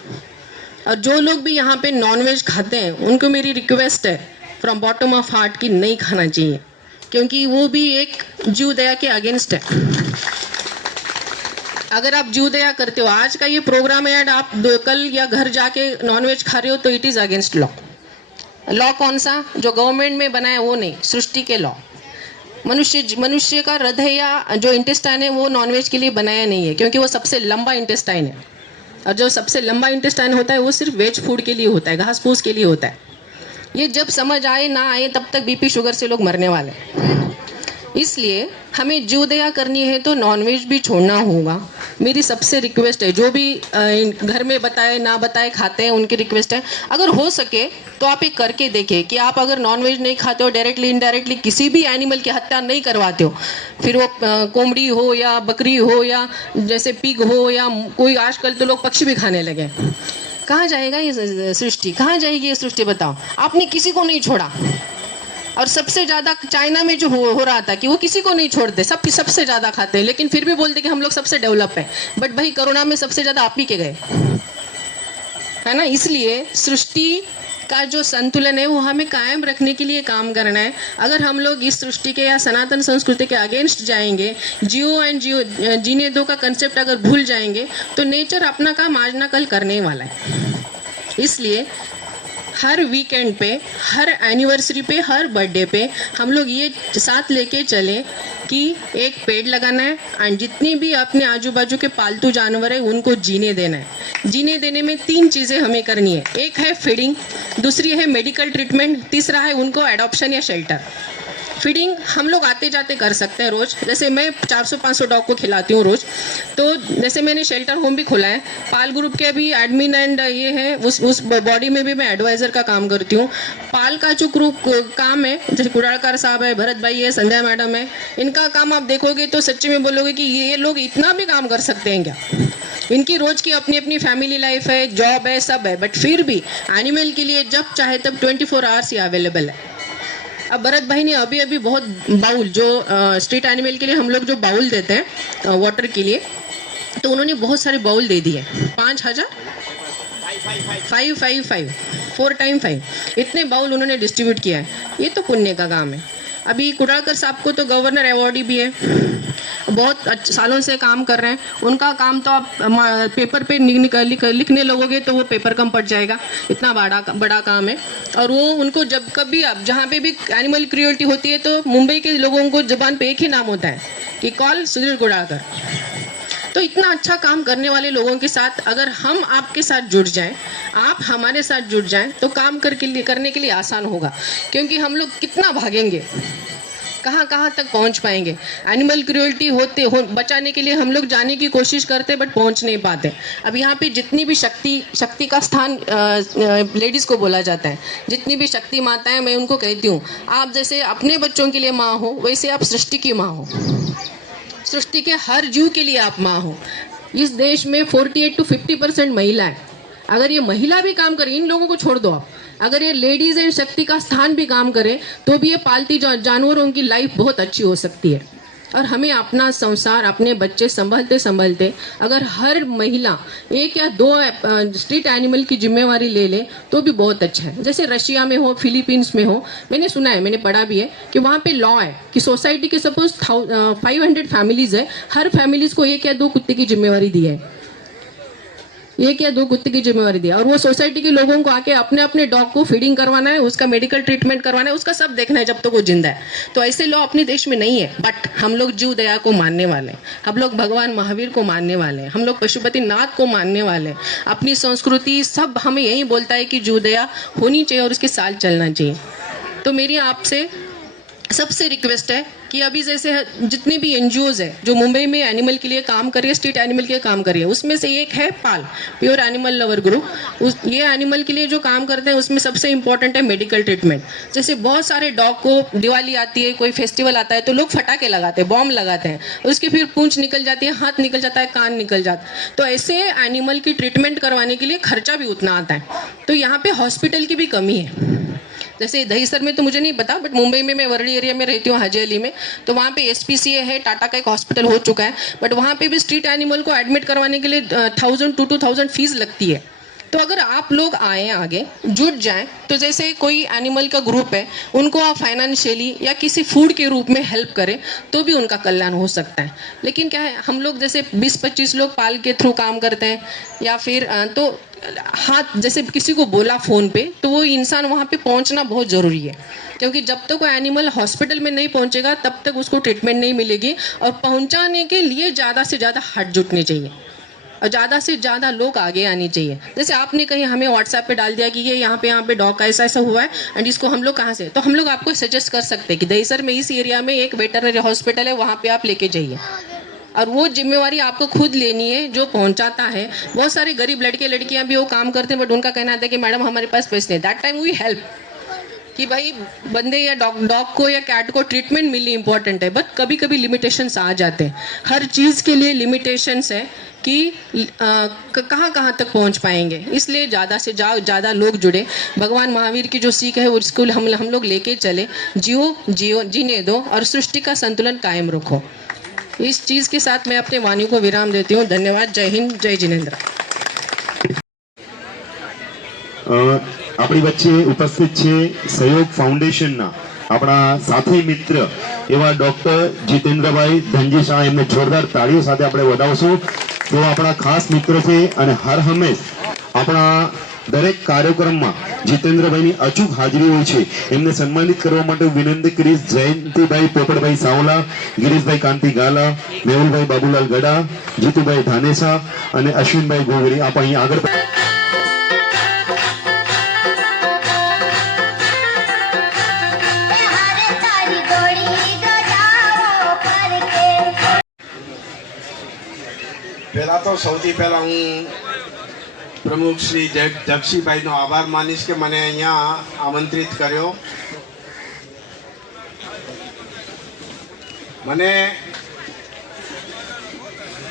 और जो लोग भी यहाँ पे नॉनवेज खाते हैं उनको मेरी रिक्वेस्ट है फ्रॉम बॉटम ऑफ हार्ट कि नहीं खाना चाहिए, क्योंकि वो भी एक जीव दया के अगेंस्ट है। अगर आप जीव दया करते हो, आज का ये प्रोग्राम है, आप कल या घर जाके नॉनवेज खा रहे हो तो it is against law. Law कौन सा? जो गवर्नमेंट में बनाया वो नहीं, सृष्टि के लॉ। मनुष्य का हृदय या जो इंटेस्टाइन है वो नॉनवेज के लिए बनाया नहीं है, क्योंकि वो सबसे लंबा इंटेस्टाइन है, और जो सबसे लंबा इंटेस्टाइन होता है वो सिर्फ वेज फूड के लिए होता है, घास फूस के लिए होता है। ये जब समझ आए ना आए तब तक बीपी शुगर से लोग मरने वाले हैं। इसलिए हमें जीव दया करनी है तो नॉनवेज भी छोड़ना होगा। मेरी सबसे रिक्वेस्ट है, जो भी घर में बताए ना बताए खाते हैं उनकी रिक्वेस्ट है, अगर हो सके तो आप ये करके देखें कि आप अगर नॉनवेज नहीं खाते हो, डायरेक्टली इनडायरेक्टली किसी भी एनिमल की हत्या नहीं करवाते हो, फिर वो कोमड़ी हो या बकरी हो या जैसे पिग हो या कोई, आजकल तो लोग पक्षी भी खाने लगे। कहाँ जाएगा ये सृष्टि, कहाँ जाएगी ये सृष्टि, बताओ। आपने किसी को नहीं छोड़ा, और सबसे ज़्यादा चाइना में जो हो रहा था कि वो किसी को नहीं छोड़ते, सबसे ज़्यादा खाते हैं, लेकिन फिर भी बोलते कि हम लोग सबसे डेवलप है। बट भाई कोरोना में सबसे ज़्यादा आप ही के गए, है ना। इसलिए सृष्टि का जो संतुलन है वो हमें कायम रखने के लिए काम करना है। अगर हम लोग इस सृष्टि के या सनातन संस्कृति के अगेंस्ट जाएंगे, जीने दो का कंसेप्ट अगर भूल जाएंगे, तो नेचर अपना काम आज ना कल करने वाला है। इसलिए हर वीकेंड पे, हर एनिवर्सरी पे, हर बर्थडे पे हम लोग ये साथ लेके चलें कि एक पेड़ लगाना है, एंड जितनी भी अपने आजू बाजू के पालतू जानवर है उनको जीने देना है। जीने देने में 3 चीज़ें हमें करनी है। एक है फीडिंग, दूसरी है मेडिकल ट्रीटमेंट, तीसरा है उनको एडॉप्शन या शेल्टर। फीडिंग हम लोग आते जाते कर सकते हैं रोज़, जैसे मैं 400-500 डॉग को खिलाती हूँ रोज़। तो जैसे मैंने शेल्टर होम भी खोला है, पाल ग्रुप के अभी एडमिन एंड ये है, उस बॉडी में भी मैं एडवाइज़र का काम करती हूँ। पाल का जो ग्रुप काम है, जैसे कुडालकर साहब है, भरत भाई है, संध्या मैडम है, इनका काम आप देखोगे तो सच्ची में बोलोगे कि ये लोग इतना भी काम कर सकते हैं क्या। इनकी रोज़ की अपनी अपनी फैमिली लाइफ है, जॉब है, सब है, बट फिर भी एनिमल के लिए जब चाहे तब 24 आवर्स ही अवेलेबल है। अब भरत भाई ने अभी बहुत बाउल, जो स्ट्रीट एनिमल के लिए हम लोग जो बाउल देते हैं वाटर के लिए, तो उन्होंने बहुत सारे बाउल दे दिए, 5000 555 4 टाइम 5 इतने बाउल उन्होंने डिस्ट्रीब्यूट किया है। ये तो पुण्य का काम है। अभी कुडालकर साहब को तो गवर्नर अवार्ड भी है, बहुत सालों से काम कर रहे हैं। उनका काम तो आप पेपर पे लिखने लगोगे तो वो पेपर कम पड़ जाएगा, इतना बड़ा काम है। और वो उनको जब कभी आप जहाँ पे भी एनिमल क्रूएल्टी होती है तो मुंबई के लोगों को ज़बान पे एक ही नाम होता है कि कॉल सुधीर कुडालकर। तो इतना अच्छा काम करने वाले लोगों के साथ अगर हम आपके साथ जुड़ जाएं, आप हमारे साथ जुड़ जाएं, तो काम करने के लिए आसान होगा। क्योंकि हम लोग कितना भागेंगे, कहाँ तक पहुंच पाएंगे। एनिमल क्रूएल्टी बचाने के लिए हम लोग जाने की कोशिश करते बट पहुंच नहीं पाते। अब यहाँ पे जितनी भी शक्ति का स्थान लेडीज़ को बोला जाता है, जितनी भी शक्ति माताएं, मैं उनको कहती हूँ, आप जैसे अपने बच्चों के लिए माँ हो, वैसे आप सृष्टि की माँ हो। सृष्टि के हर जीव के लिए आप माँ हो। इस देश में 48 to 50% महिला है। अगर ये महिला भी काम करे, इन लोगों को छोड़ दो आप, अगर ये लेडीज़ एंड शक्ति का स्थान भी काम करे तो भी ये पालती जानवरों की लाइफ बहुत अच्छी हो सकती है। और हमें अपना संसार, अपने बच्चे संभालते संभालते अगर हर महिला 1 या 2 स्ट्रीट एनिमल की जिम्मेवारी ले ले तो भी बहुत अच्छा है। जैसे रशिया में हो, फिलीपींस में हो, मैंने सुना है, मैंने पढ़ा भी है कि वहाँ पे लॉ है कि सोसाइटी के सपोज 500 फैमिलीज है, हर फैमिलीज को 1 या 2 कुत्ते की जिम्मेवारी दी है, 1 या 2 कुत्ते की जिम्मेवारी दी है। और वो सोसाइटी के लोगों को आके अपने अपने डॉग को फीडिंग करवाना है, उसका मेडिकल ट्रीटमेंट करवाना है, उसका सब देखना है जब तक वो जिंदा है। तो ऐसे लॉ अपने देश में नहीं है, बट हम लोग जीव दया को मानने वाले हैं, हम लोग भगवान महावीर को मानने वाले हैं, हम लोग पशुपति नाथ को मानने वाले हैं। अपनी संस्कृति सब हमें यही बोलता है कि जीव दया होनी चाहिए और उसके साथ चलना चाहिए। तो मेरी आपसे सबसे रिक्वेस्ट है कि अभी जैसे जितनी भी NGOs है जो मुंबई में एनिमल के लिए काम कर रही है, स्ट्रीट एनिमल के लिए काम कर रही है, उसमें से एक है पाल, प्योर एनिमल लवर ग्रुप। ये एनिमल के लिए जो काम करते हैं उसमें सबसे इंपॉर्टेंट है मेडिकल ट्रीटमेंट। जैसे बहुत सारे डॉग को दिवाली आती है, कोई फेस्टिवल आता है तो लोग फटाके लगाते हैं, बॉम्ब लगाते हैं, उसकी फिर पूंछ निकल जाती है, हाथ निकल जाता है, कान निकल जाता है। तो ऐसे एनिमल की ट्रीटमेंट करवाने के लिए खर्चा भी उतना आता है। तो यहाँ पे हॉस्पिटल की भी कमी है। जैसे दहीसर में तो मुझे नहीं पता, बट मुंबई में मैं वर्ली एरिया में रहती हूँ, हाजी अली में, तो वहाँ पे SPCA है, टाटा का एक हॉस्पिटल हो चुका है, बट वहाँ पे भी स्ट्रीट एनिमल को एडमिट करवाने के लिए 1000 to 2000 फीस लगती है। तो अगर आप लोग आए आगे जुट जाएं, तो जैसे कोई एनिमल का ग्रुप है, उनको आप फाइनेंशियली या किसी फूड के रूप में हेल्प करें तो भी उनका कल्याण हो सकता है। लेकिन क्या है, हम लोग जैसे 20-25 लोग पाल के थ्रू काम करते हैं, या फिर तो हाथ जैसे किसी को बोला फ़ोन पे तो वो इंसान वहाँ पे पहुँचना बहुत ज़रूरी है, क्योंकि जब तक वो एनिमल हॉस्पिटल में नहीं पहुँचेगा तब तक उसको ट्रीटमेंट नहीं मिलेगी। और पहुँचाने के लिए ज़्यादा से ज़्यादा हाथ जुटने चाहिए और ज़्यादा से ज़्यादा लोग आगे आने चाहिए। जैसे आपने कहीं हमें व्हाट्सएप पे डाल दिया कि ये यहाँ पे डॉग का ऐसा हुआ है एंड इसको हम लोग कहाँ से, तो हम लोग आपको सजेस्ट कर सकते हैं कि दहीसर में इस एरिया में एक वेटरनरी हॉस्पिटल है, वहाँ पे आप लेके जाइए। और वो जिम्मेवारी आपको खुद लेनी है जो पहुंचाता है। बहुत सारे गरीब लड़के लड़कियां भी वो काम करते हैं, बट उनका कहना था कि मैडम हमारे पास पैसे नहीं। दैट टाइम वी हेल्प कि भाई बंदे या डॉग को या कैट को ट्रीटमेंट मिलनी इंपॉर्टेंट है, बट कभी कभी लिमिटेशंस आ जाते हैं। हर चीज़ के लिए लिमिटेशंस है कि कहाँ कहाँ तक पहुँच पाएंगे। इसलिए ज़्यादा से ज़्यादा लोग जुड़े, भगवान महावीर की जो सीख है उसको हम लोग लेके चले, जियो जीने दो और सृष्टि का संतुलन कायम रखो। इस चीज़ के साथ मैं अपने वाणी को विराम देती हूँ। धन्यवाद। जय हिंद, जय जिनेन्द्र। આપણી વચ્ચે ઉપસ્થિત છે સહયોગ ફાઉન્ડેશનના આપણા સાથી મિત્ર એવા ડોક્ટર જીતેન્દ્રભાઈ ધનજી શાહ, એમને જોરદાર તાળીઓ સાથે આપણે વધાવશું। તેઓ આપણા ખાસ મિત્ર છે અને હર હંમેશ આપણા દરેક કાર્યક્રમમાં જીતેન્દ્રભાઈની અચૂક હાજરી હોય છે। એમને સન્માનિત કરવા માટે વિનંતી કરીશ જયંતિભાઈ પોપટભાઈ સાવલા, ગિરીશભાઈ કાંતિ ગાલા, મેહુલભાઈ બાબુલાલ ગડા, જીતુભાઈ ધાનેસા અને અશ્વિનભાઈ ગોગરી। આપ અહીં આગળ પહેલા તો સૌથી પહેલા હું પ્રમુખ શ્રી જગશીભાઈનો આભાર માનીશ કે મને અહીંયા આમંત્રિત કર્યો। મને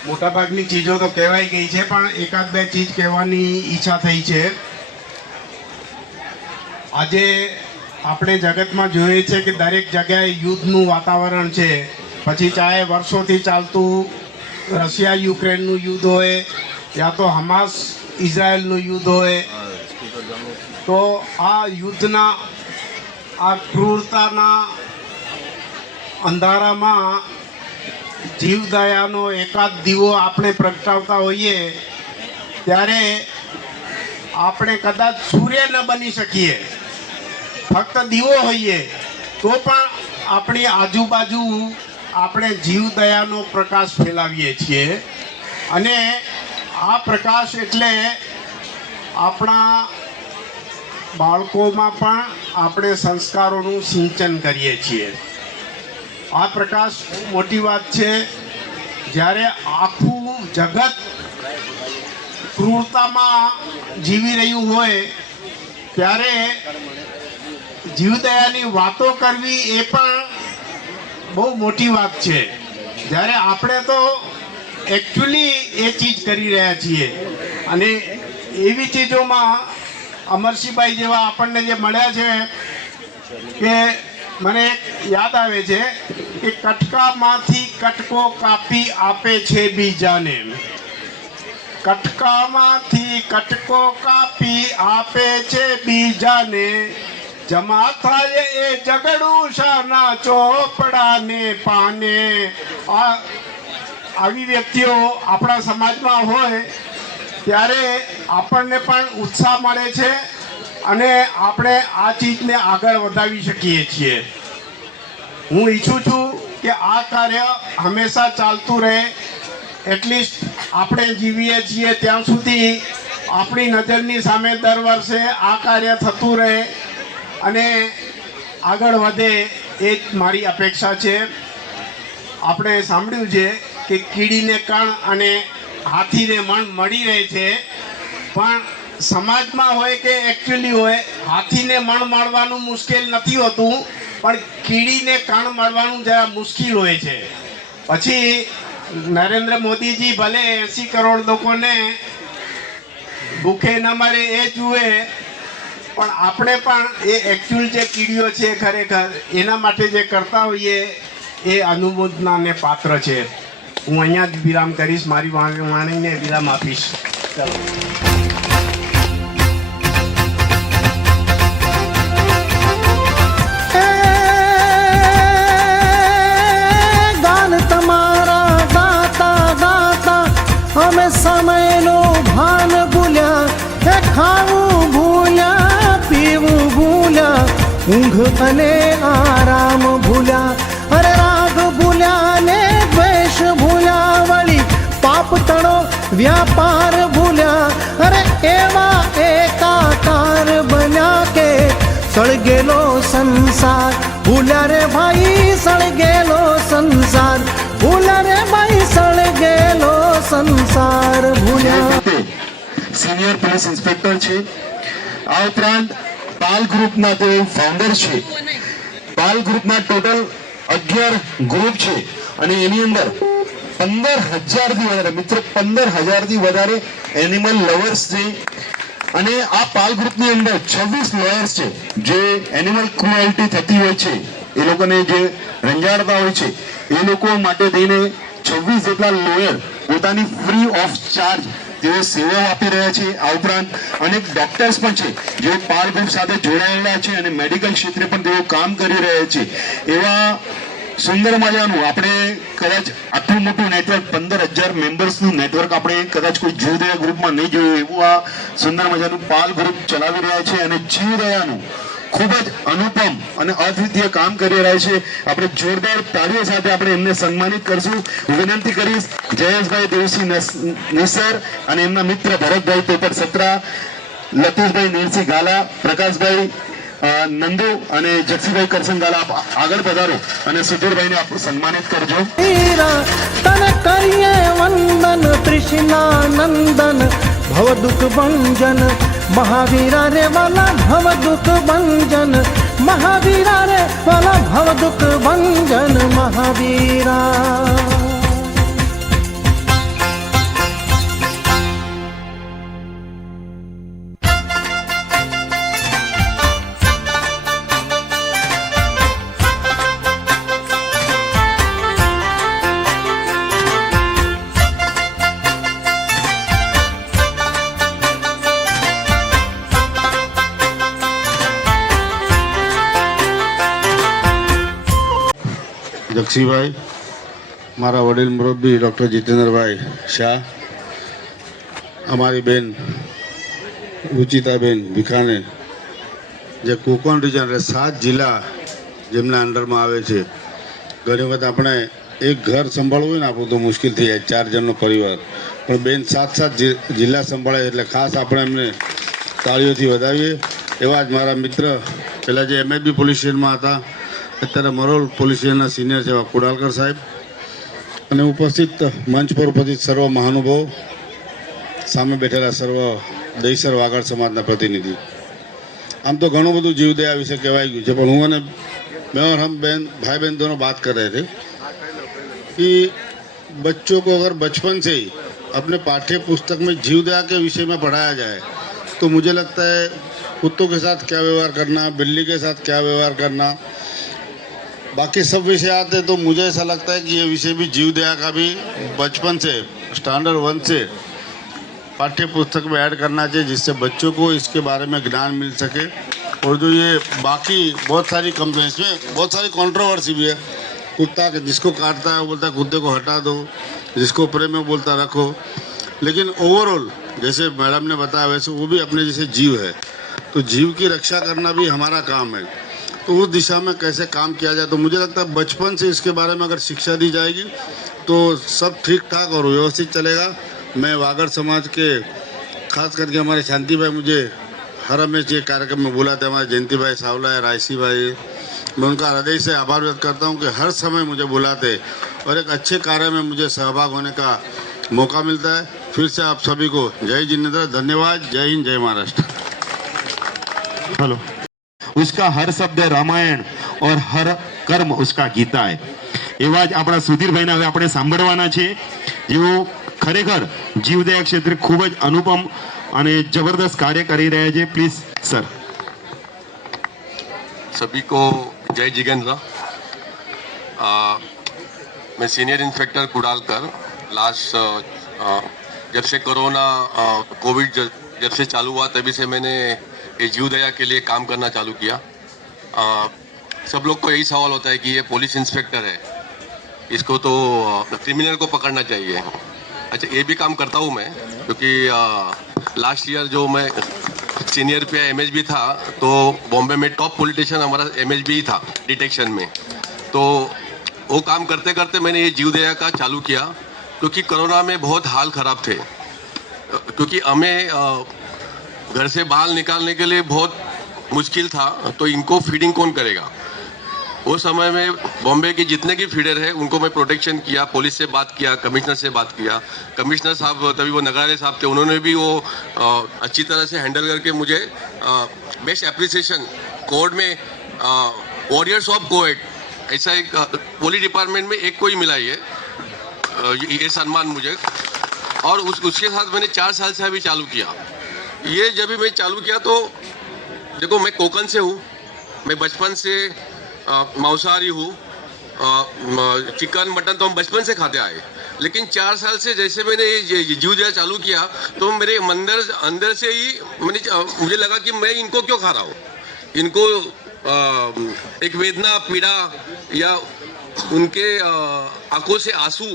મોટાભાગની ચીજો તો કહેવાઈ ગઈ છે, પણ એકાદ બે ચીજ કહેવાની ઈચ્છા થઈ છે। આજે આપણે જગતમાં જોઈએ છે કે દરેક જગ્યાએ યુદ્ધનું વાતાવરણ છે, પછી ચાહે વર્ષોથી ચાલતું રશિયા યુક્રેનનું યુદ્ધ હોય या तो हमास ઇઝરાયલનું યુદ્ધ હોય, તો આ યુદ્ધના આ ક્રૂરતાના અંધારામાં જીવદયાનો એકાદ દીવો આપણે પ્રગટાવતા હોઈએ ત્યારે આપણે કદાચ સૂર્ય ન બની શકીએ, ફક્ત દીવો હોઈએ તો પણ આપણી આજુબાજુ આપણે જીવદયાનો પ્રકાશ ફેલાવીએ છીએ। અને આ પ્રકાશ એટલે આપણા બાળકોમાં પણ આપણે સંસ્કારોનું સિંચન કરીએ છીએ। આ પ્રકાશ મોટી વાત છે। જ્યારે આખું જગત ક્રૂરતામાં જીવી રહ્યું હોય ત્યારે જીવદયાની વાતો કરવી એ પણ બહુ મોટી વાત છે। જ્યારે આપણે તો एक्चुअली ये चीज करी रहा छे। अने एवी चीजों में अमरसिंहभाई जेवा आपने जे मळ्या छे के मने याद आवे छे કે કટકામાંથી કટકો કાપી આપે છે બીજાને, કટકામાંથી કટકો કાપી આપે છે બીજાને, જમા થાય એ જગડું શાના ચોપડાને પાને. આવી વ્યક્તિઓ આપણા સમાજમાં હોય ત્યારે આપણને પણ ઉત્સાહ મળે છે અને આપણે આ ચીજને આગળ વધાવી શકીએ છીએ. હું ઈચ્છું છું કે આ કાર્ય હંમેશા ચાલતું રહે. એટલીસ્ટ આપણે જીવીએ છીએ ત્યાં સુધી આપણી નજરની સામે દર વર્ષે આ કાર્ય થતું રહે અને આગળ વધે, એ જ મારી અપેક્ષા છે. આપણે સાંભળ્યું છે કે કીડીને કણ અને હાથીને મણ મળી રહે છે, પણ સમાજમાં હોય કે એકચ્યુઅલી હોય, હાથીને મણ મારવાનું મુશ્કેલ નથી હોતું, પણ કીડીને કણ મારવાનું જરા મુશ્કેલ હોય છે. પછી નરેન્દ્ર મોદીજી ભલે 80 કરોડ લોકોને ભૂખે ન મરે એ જુએ, પણ આપણે પણ એ એકચ્યુઅલ જે કીડીઓ છે ખરેખર એના માટે જે કરતા હોઈએ એ અનુમોદનાને પાત્ર છે. હું અહીંયા જ વિરામ કરીશ, મારી વાણીને વિરામ આપીશ. ચાલો. ગાન તમારા ગાતા ગાતા અમે સમયનું ભાન ભૂલ્યા, એ ખાવું ભૂલ્યા, પીવું ભૂલ્યા, ઊંઘ અને આરામ ભૂલ્યા, અરે રાગ ભૂલ્યા ને દ્વેષ ભૂલ્યા, વળી પાપ તણો વ્યાપાર ભૂલ્યા, અરે એવા એકાકાર બન્યા કે સળગેલો સંસાર ભૂલ્યા રે ભાઈ, સળગેલો સંસાર ભૂલ્યા રે ભાઈ, સળગેલો સંસાર ભૂલ્યા. સિનિયર પોલીસ ઇન્સ્પેક્ટર છે. આ ઉપરાંત પાલ ગ્રુપના તેઓ ફાઉન્ડર છે. પાલ ગ્રુપના ટોટલ 11 ગ્રુપ છે અને એની અંદર 15,000થી વધારે મિત્રો 15,000થી વધારે એનિમલ લવર્સ છે. અને આ પાલ ગ્રુપની અંદર 26 લોયર્સ છે જે એનિમલ ક્રુએલ્ટી થતી હોય છે એ લોકોને જે રંજાડતા હોય છે એ લોકો માટે થઈને 26 જેટલા લોયર પોતાની ફ્રી ઓફ ચાર્જ તેઓ સેવાઓ આપી રહ્યા છે. આ ઉપરાંત અનેક ડોક્ટર્સ પણ છે જે પાલ ગ્રુપ સાથે જોડાયેલા છે અને મેડિકલ ક્ષેત્રે પણ તેઓ કામ કરી રહ્યા છે. એવા સુંદર મજાનું આપણે કદાચ આટલું મોટું નેટવર્ક 15,000 મેમ્બર્સનું નેટવર્ક આપણે કદાચ કોઈ જીવદયા ગ્રુપમાં નહીં જોયું એવું આ સુંદર મજાનું પાલ ગ્રુપ ચલાવી રહ્યા છે અને જીવદયાનું ખૂબ જ અનુપમ અને અદ્વિતીય કામ કરી રહ્યા છે. આપણે જોરદાર તાળીઓ સાથે આપણે એમને સન્માનિત કરશું. વિનંતી કરીશ જયેશભાઈ દેવસિંહ નિસર અને એમના મિત્ર ભરતભાઈ પેપર સત્રા, લતીશભાઈ નીરસિંહ ગાલા, પ્રકાશભાઈ નંદુ અને જક્ષીભાઈ કરસનગાલા આગળ પધારો અને સુધીરભાઈને આપ સન્માનિત કરજો. તને કરીએ વંદન તૃષ્ણા નંદન ભવ દુઃખ ભંજન મહાવીરા રે વાલા ભવ દુઃખ ભંજન મહાવીરા રે વાલા ભવ દુઃખ ભંજન મહાવીરા. જક્ષીભાઈ, મારા વડીલ મુરબ્બી ડૉક્ટર જીતેન્દ્રભાઈ શાહ, અમારી બેન રુચિતાબેન ભીખાને, જે કોકણ રિજન એટલે 7 જિલ્લા જેમના અંડરમાં આવે છે. ઘણી વખત આપણે એક ઘર સંભાળવું હોય ને આપણું તો મુશ્કેલ થઈ જાય, 4 જણનો પરિવાર, પણ બેન 7 જિલ્લા સંભાળે એટલે ખાસ આપણે એમને તાળીઓથી વધાવીએ. એવા જ મારા મિત્ર પહેલાં જે MSB પોલીસ સ્ટેશનમાં હતા, અત્યારે મરોલ પોલીસ સ્ટેશનના સિનિયર છે એવા કુડાલકર સાહેબ, અને ઉપસ્થિત મંચ પર ઉપસ્થિત સર્વ મહાનુભાવો, સામે બેઠેલા સર્વ દહીસર વાગડ સમાજના પ્રતિનિધિ. આમ તો ઘણું બધું જીવદયા વિશે કહેવાઈ ગયું છે, પણ હું અને मैं और हम बहन भाई बहन दोनों बात कर रहे थे कि बच्चों को अगर बचपन से ही अपने पाठ्य पुस्तक में जीवदया के विषय में पढ़ाया जाए तो मुझे लगता है कुत्तों के साथ क्या व्यवहार करना, बिल्ली के साथ क्या व्यवहार करना, बाकी सब विषय आते तो मुझे ऐसा लगता है कि ये विषय भी जीव दया का भी बचपन से स्टैंडर्ड 1 से पाठ्य पुस्तक में ऐड करना चाहिए, जिससे बच्चों को इसके बारे में ज्ञान मिल सके। और जो ये बाकी बहुत सारी कंप्लेन, इसमें बहुत सारी कंट्रोवर्सी भी है। कुत्ता जिसको काटता है वो बोलता है कुत्ते को हटा दो, जिसको प्रेम में बोलता रखो। लेकिन ओवरऑल जैसे मैडम ने बताया वैसे वो भी अपने जैसे जीव है, तो जीव की रक्षा करना भी हमारा काम है। तो उस दिशा में कैसे काम किया जाए, तो मुझे लगता है बचपन से इसके बारे में अगर शिक्षा दी जाएगी तो सब ठीक ठाक और व्यवस्थित चलेगा। मैं वागड़ समाज के खास करके हमारे शांति भाई मुझे हर हमेशा ये कार्यक्रम में बुलाते, हमारे जयंती भाई सावला है, रायसी भाई, मैं उनका हृदय से आभार व्यक्त करता हूँ कि हर समय मुझे बुलाते और एक अच्छे कार्य में मुझे सहभाग होने का मौका मिलता है। फिर से आप सभी को जय जिनेंद्र, धन्यवाद। जय हिंद, जय महाराष्ट्र। हेलो। उसका हर शब्द रामायण और हर કર્મ उसका ગીતા है। એવા જ આપણા સુધીરભાઈને હવે આપણે સાંભળવાના છે, જેઓ ખરેખર જીવદયા ક્ષેત્રે ખૂબ જ અનુપમ અને જબરદસ્ત કાર્ય કરી રહ્યા છે। Please sir. सभी को जय जिगेंद्र। मैं सीनियर इंस्पेक्टर कुडालकर। लास्ट जब से कोरोना कोविड जब से चालू हुआ तभी से मैंने ये जीवदया के लिए काम करना चालू किया। सब लोग को यही सवाल होता है कि ये पुलिस इंस्पेक्टर है, इसको तो क्रिमिनल को पकड़ना चाहिए। अच्छा, ये भी काम करता हूँ मैं, क्योंकि लास्ट ईयर जो मैं सीनियर पे MHB था तो बॉम्बे में टॉप पॉलिटिशियन हमारा MHB ही था डिटेक्शन में। तो वो काम करते करते मैंने ये जीवदया का चालू किया, क्योंकि कोरोना में बहुत हाल ख़राब थे, क्योंकि हमें घर से बाहर निकालने के लिए बहुत मुश्किल था। तो इनको फीडिंग कौन करेगा? वो समय में बॉम्बे के जितने भी फीडर हैं उनको मैं प्रोटेक्शन किया, पुलिस से बात किया, कमिश्नर से बात किया। कमिश्नर साहब तभी वो नगरालय साहब थे, उन्होंने भी वो अच्छी तरह से हैंडल करके मुझे बेस्ट एप्रिसिएशन कोर्ट में वॉरियर्स ऑफ कोएट ऐसा एक पुलिस डिपार्टमेंट में एक को ही मिला ये सम्मान मुझे। और उसके साथ मैंने 4 साल से अभी चालू किया। ये जब भी मैं चालू किया तो देखो, मैं कोकण से हूँ, मैं बचपन से मांसाहारी हूँ। चिकन मटन तो हम बचपन से खाते आए, लेकिन 4 साल से जैसे मैंने ये जीवदया चालू किया तो मेरे अंदर से ही मुझे लगा कि मैं इनको क्यों खा रहा हूँ। इनको एक वेदना, पीड़ा या उनके आंखों से आंसू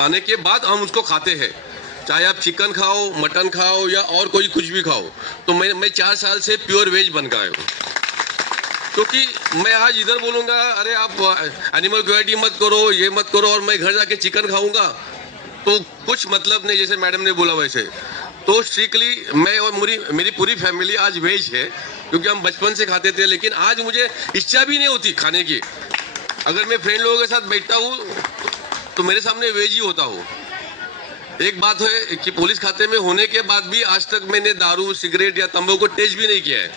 आने के बाद हम उसको खाते हैं। चाहे आप चिकन खाओ, मटन खाओ या और कोई कुछ भी खाओ। तो मैं 4 साल से प्योर वेज बन गया हूँ। क्योंकि मैं आज इधर बोलूँगा अरे आप एनिमल क्रुएल्टी मत करो, ये मत करो, और मैं घर जाके चिकन खाऊंगा तो कुछ मतलब नहीं, जैसे मैडम ने बोला वैसे। तो स्ट्रिक्टली मैं और मेरी पूरी फैमिली आज वेज है, क्योंकि हम बचपन से खाते थे। लेकिन आज मुझे इच्छा भी नहीं होती खाने की। अगर मैं फ्रेंड लोगों के साथ बैठता हूँ तो मेरे सामने वेज ही होता हूँ। एक बात है कि पुलिस खाते में होने के बाद भी आज तक मैंने दारू, सिगरेट या तंबाकू को टेस्ट भी नहीं किया है।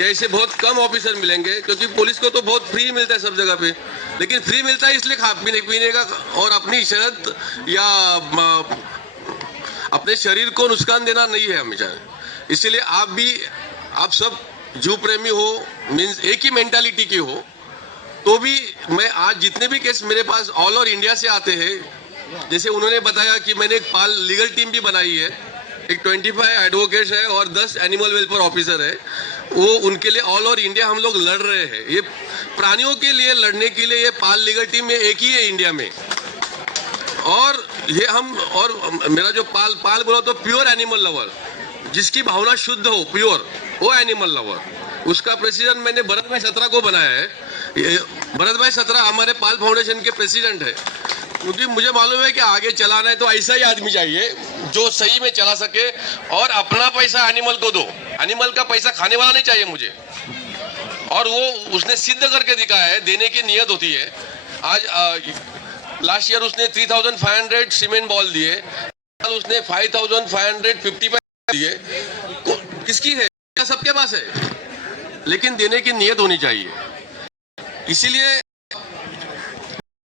ऐसे बहुत कम ऑफिसर मिलेंगे, क्योंकि पुलिस को तो बहुत फ्री मिलता है सब जगह पे। लेकिन फ्री मिलता है इसलिए पीने का, और अपनी सेहत या अपने शरीर को नुकसान देना नहीं है हमेशा। इसीलिए आप सब जीव प्रेमी हो, मीन्स एक ही मेंटालिटी के हो। तो भी मैं आज जितने भी केस मेरे पास ऑल ओवर इंडिया से आते हैं, जैसे उन्होंने बताया कि मैंने एक पाल लीगल टीम भी बनाई है, एक 25 एडवोकेट्स है और 10 एनिमल वेलफेयर ऑफिसर है। वो उनके लिए ऑल ओवर इंडिया हम लोग लड़ रहे हैं। ये प्राणियों के लिए लड़ने के लिए ये पाल लीगल टीम में एक ही है इंडिया में। और ये और मेरा जो पाल बोला तो प्योर एनिमल लवर, जिसकी भावना शुद्ध हो, प्योर, वो एनिमल लवर। उसका प्रेसिडेंट मैंने भरत भाई सत्रा को बनाया है। भरत भाई सत्रा हमारे पाल फाउंडेशन के प्रेसिडेंट है, क्योंकि मुझे मालूम है कि आगे चलाना है तो ऐसा ही आदमी चाहिए जो सही में चला सके और अपना पैसा एनिमल को दो। एनिमल का पैसा खाने वाला नहीं चाहिए मुझे। और वो उसने सिद्ध करके दिखाया है, देने की नियत होती है। आज लास्ट ईयर उसने 3500 सीमेंट बॉल दिए, उसने 5550 दिए। किसकी है? सबके पास है, लेकिन देने की नियत होनी चाहिए। इसीलिए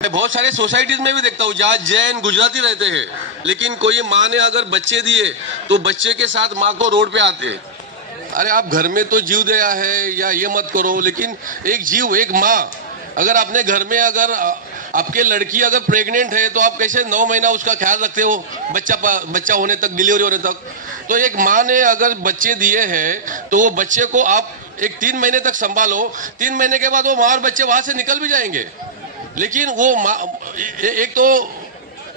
मैं बहुत सारे सोसाइटीज में भी देखता हूँ जहाँ जैन गुजराती रहते हैं, लेकिन कोई माँ ने अगर बच्चे दिए तो बच्चे के साथ माँ को रोड पे आते हैं। अरे आप घर में तो जीव दया है या ये मत करो, लेकिन एक जीव, एक माँ अगर अपने घर में अगर आपके लड़की अगर प्रेग्नेंट है तो आप कैसे 9 महीना उसका ख्याल रखते हो, बच्चा होने तक, डिलीवरी होने तक। तो एक माँ ने अगर बच्चे दिए हैं तो वो बच्चे को आप एक 3 महीने तक संभालो। 3 महीने के बाद वो माँ और बच्चे वहाँ से निकल भी जाएंगे, लेकिन वो माँ एक तो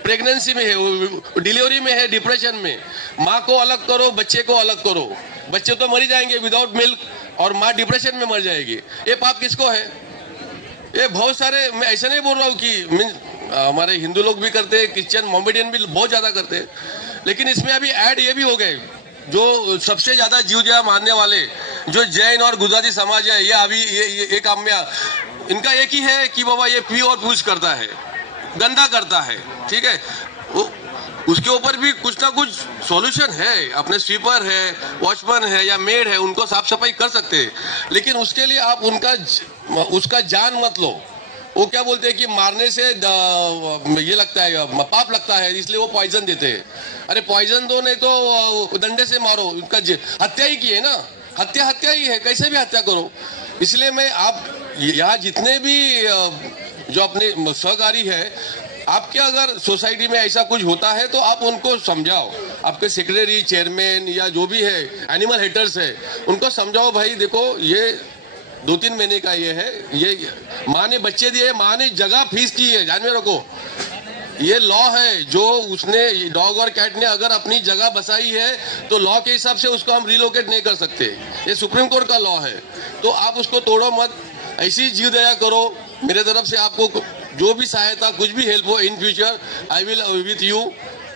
प्रेगनेंसी में है, डिलीवरी में है, डिप्रेशन में, माँ को अलग करो, बच्चे को अलग करो। बच्चे तो मर ही जाएंगे विदाउट मिल्क और माँ डिप्रेशन में मर जाएगी। ये पाप किसको है? ये बहुत सारे, मैं ऐसा नहीं बोल रहा हूँ कि हमारे हिंदू लोग भी करते हैं, क्रिश्चियन मोमेडियन भी बहुत ज़्यादा करते हैं, लेकिन इसमें अभी ऐड ये भी हो गए, जो सबसे ज़्यादा जीव दया मानने वाले जो जैन और गुजराती समाज है, ये अभी ये काम में इनका एक ही है कि बाबा ये पी और पूछ करता है, गंदा करता है, ठीक है। उसके ऊपर भी कुछ ना कुछ सॉल्यूशन है, अपने स्वीपर है, वॉचमैन है या मेड है, उनको साफ सफाई कर सकते हैं, लेकिन उसके लिए आप उसका जान मत लो। वो क्या बोलते हैं कि मारने से ये लगता है, पाप लगता है, इसलिए वो पॉइजन देते हैं। अरे पॉइजन दो, नहीं तो डंडे से मारो, उनका हत्या ही की है ना, हत्या ही है, कैसे भी हत्या करो। इसलिए मैं आप यहाँ जितने भी जो अपने सहकारी है, आपके अगर सोसाइटी में ऐसा कुछ होता है तो आप उनको समझाओ, आपके सेक्रेटरी, चेयरमैन या जो भी है, एनिमल हेटर्स है, उनको समझाओ, भाई देखो ये 2-3 महीने का ये है, ये माँ ने बच्चे दिए, माँ ने जगह फीस की है, ध्यान में रखो। ये लॉ है, जो उसने डॉग और कैट ने अगर अपनी जगह बसाई है तो लॉ के हिसाब से उसको हम रिलोकेट नहीं कर सकते, ये सुप्रीम कोर्ट का लॉ है। तो आप उसको तोड़ो मत, ऐसी जीव दया करो। मेरे तरफ से आपको जो भी सहायता, कुछ भी हेल्प हो in future, I will with you.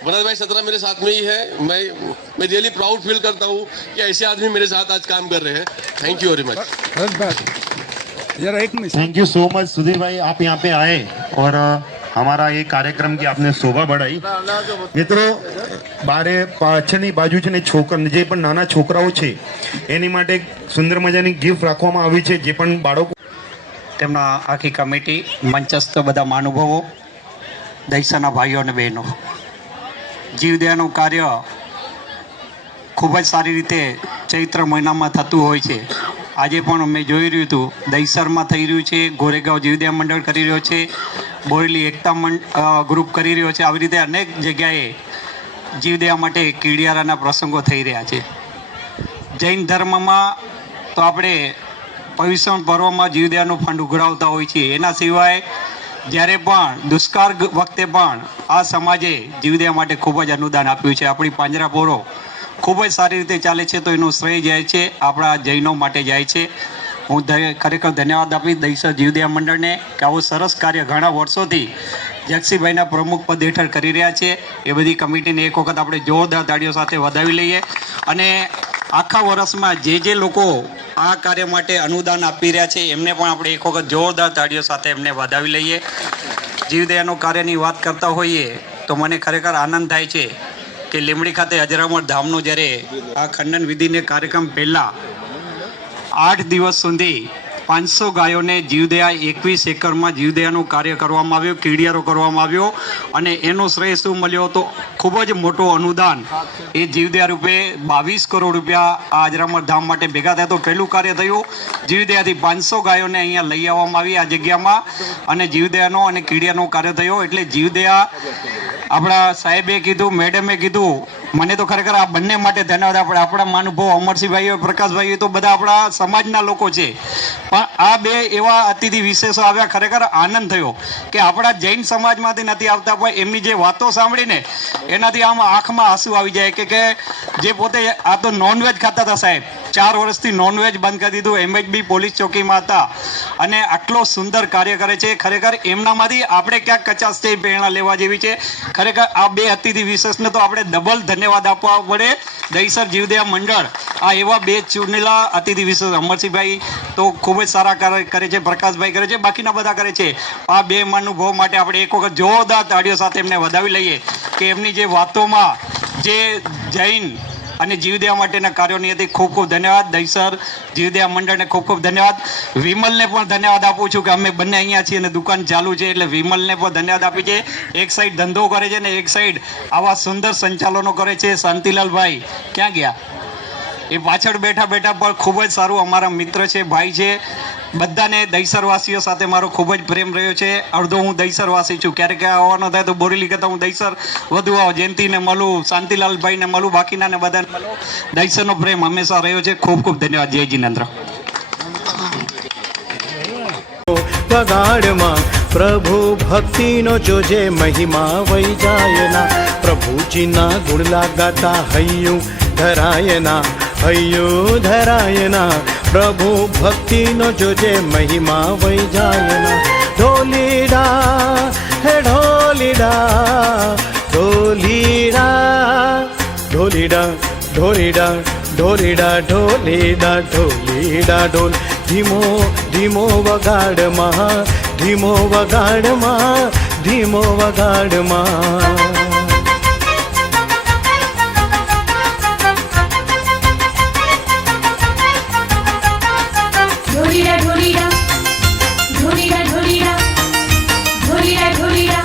Bharat भाई 17 मेरे साथ में ही है, मैं रियली प्राउड फील करता हूँ कि ऐसे आदमी मेरे साथ आज काम कर रहे हैं। Thank you very much. Thank you so much Sudhir भाई, आप यहाँ पे आए और हमारा ये कार्यक्रम की आपने शोभा बढ़ाई। મિત્રો, બારે પાછળની બાજુ છે ને જે પણ નાના છોકરાઓ છે એની માટે સુંદર મજાની ગિફ્ટ રાખવામાં આવી છે, જે પણ બાળકો તેમના આખી કમિટી, મંચસ્થ બધા મહાનુભાવો, દૈસાના ભાઈઓ અને બહેનો, જીવદયાનું કાર્ય ખૂબ જ સારી રીતે ચૈત્ર મહિનામાં થતું હોય છે। આજે પણ મેં જોઈ રહ્યું હતું, દહીસરમાં થઈ રહ્યું છે, ગોરેગાંવ જીવદયા મંડળ કરી રહ્યો છે, બોરેલી એકતા ગ્રુપ કરી રહ્યો છે। આવી રીતે અનેક જગ્યાએ જીવદયા માટે કીડિયારાના પ્રસંગો થઈ રહ્યા છે। જૈન ધર્મમાં તો આપણે પવિત્ર પર્વમાં જીવદયાનું ફંડ ઉઘરાવતા હોય છે। એના સિવાય જ્યારે પણ દુષ્કાળ વખતે પણ આ સમાજે જીવદયા માટે ખૂબ જ અનુદાન આપ્યું છે। આપણી પાંજરાપોરો ખૂબ જ સારી રીતે ચાલે છે, તો એનું શ્રેય જાય છે આપણા જૈનો માટે જાય છે। હું ખરેખર ધન્યવાદ આપીશ દહીસર જીવદયા મંડળને કે આવું સરસ કાર્ય ઘણા વર્ષોથી જગસીભાઈના પ્રમુખ પદ હેઠળ કરી રહ્યા છે। એ બધી કમિટીને એક વખત આપણે જોરદાર તાળીઓ સાથે વધાવી લઈએ અને આખા વર્ષમાં જે લોકો આ કાર્ય માટે અનુદાન આપી રહ્યા છે એમને પણ આપણે એક વખત જોરદાર તાળીઓ સાથે એમને વધાવી લઈએ। જીવદયાનું કાર્યની વાત કરતા હોઈએ તો મને ખરેખર આનંદ થાય છે કે લીંબડી ખાતે અજરામર ધામનો જ્યારે આ ખંડન વિધિને કાર્યક્રમ પહેલાં 8 દિવસ સુધી 500 ગાયોને જીવદયા 21 એકરમાં જીવદયાનું કાર્ય કરવામાં આવ્યું, કીડિયારો કરવામાં આવ્યો અને એનો શ્રેય શું મળ્યો તો ખૂબ જ મોટો અનુદાન એ જીવદયા રૂપે 22 કરોડ રૂપિયા આ અજરામર ધામ માટે ભેગા થયા। તો પહેલું કાર્ય થયું, જીવદયાથી 500 ગાયોને અહીંયા લઈ આવવામાં આવી આ જગ્યામાં અને જીવદયાનો અને કીડિયાનો કાર્ય થયો। એટલે જીવદયા આપણા સાહેબે કીધું, મેડમે કીધું, મને તો ખરેખર આ બંને માટે ધન્યવાદ આપણે આપણા મહાનુભાવ અમરસિંહભાઈઓ, પ્રકાશભાઈઓ તો બધા આપણા સમાજના લોકો છે, પણ આ બે એવા અતિથિ વિશેષો આવ્યા, ખરેખર આનંદ થયો કે આપણા જૈન સમાજમાંથી નથી આવતા પણ એમની જે વાતો સાંભળીને એનાથી આમ આંખમાં આંસુ આવી જાય કે જે પોતે આ તો નોનવેજ ખાતા હતા સાહેબ, 4 વર્ષથી નોનવેજ બંધ કરી દીધું, MHB પોલીસ ચોકીમાં હતા અને આટલો સુંદર કાર્ય કરે છે। ખરેખર એમનામાંથી આપણે ક્યાંક કચાશ છે પ્રેરણા લેવા જેવી છે। ખરેખર આ બે અતિથિ વિશેષને તો આપણે ડબલ ધન્યવાદ આપવા પડે। દહીસર જીવદયા મંડળ આ એવા બે ચૂનેલા અતિથિ વિશેષ, અમરસિંહભાઈ તો ખૂબ જ સારા કાર્ય કરે છે, પ્રકાશભાઈ કરે છે, બાકીના બધા કરે છે। આ બે મહાનુભાવો માટે આપણે એક વખત જોરદાર તાળીઓ સાથે એમને વધાવી લઈએ કે એમની જે વાતોમાં જે જૈન અને જીવદયા માટેના કાર્યોની હતી। ખૂબ ખૂબ ધન્યવાદ દહીસર જીવદયા મંડળને, ખૂબ ખૂબ ધન્યવાદ। વિમલને પણ ધન્યવાદ આપું છું કે અમે બંને અહીંયા છીએ અને દુકાન ચાલુ છે એટલે વિમલને પણ ધન્યવાદ આપી છે। એક સાઈડ ધંધો કરે છે ને એક સાઈડ આવા સુંદર સંચાલનો કરે છે। શાંતિલાલભાઈ ક્યાં ગયા? એ પાછળ બેઠા પણ ખૂબ જ સારું અમારા મિત્ર છે, ભાઈ છે। બધાને દહીસરવાસીઓ સાથે મારો ખૂબ જ પ્રેમ રહ્યો છે. અડધો હું દહીસરવાસી છું. ક્યારેક આવવાનો થાય તો બોરેલી કરતાં હું દહીસર વધુ આવું. જયંતિને મળું, શાંતિલાલભાઈને મળું, બાકીનાને બધાને મળું. દહીસરનો પ્રેમ હંમેશા રહ્યો છે. ખૂબ ખૂબ ધન્યવાદ. જય જિનેન્દ્ર. વગાડમાં પ્રભુ ભક્તિનો જોજે મહિમા વહી જાયના. પ્રભુજીના ગુણલા ગાતા હૈયું ધરાયના, હૈયું ધરાયના. પ્રભુ ભક્તિનો જોજે મહિમા વહી જાયના. ઢોલીડા હે ઢોલીડા, ઢોલીડા ઢોલીડા ઢોલીડા ઢોલીડા ઢોલીડા ઢોલીડા ઢોલ. ધીમો ધીમો વગાડમાં, ધીમો વગાડમાં, ધીમો વગાડમાં. ઢોલીડા ઢોલીડા ઢોલીડા ઢોલીડા ઢોલીડા ઢોલીડા.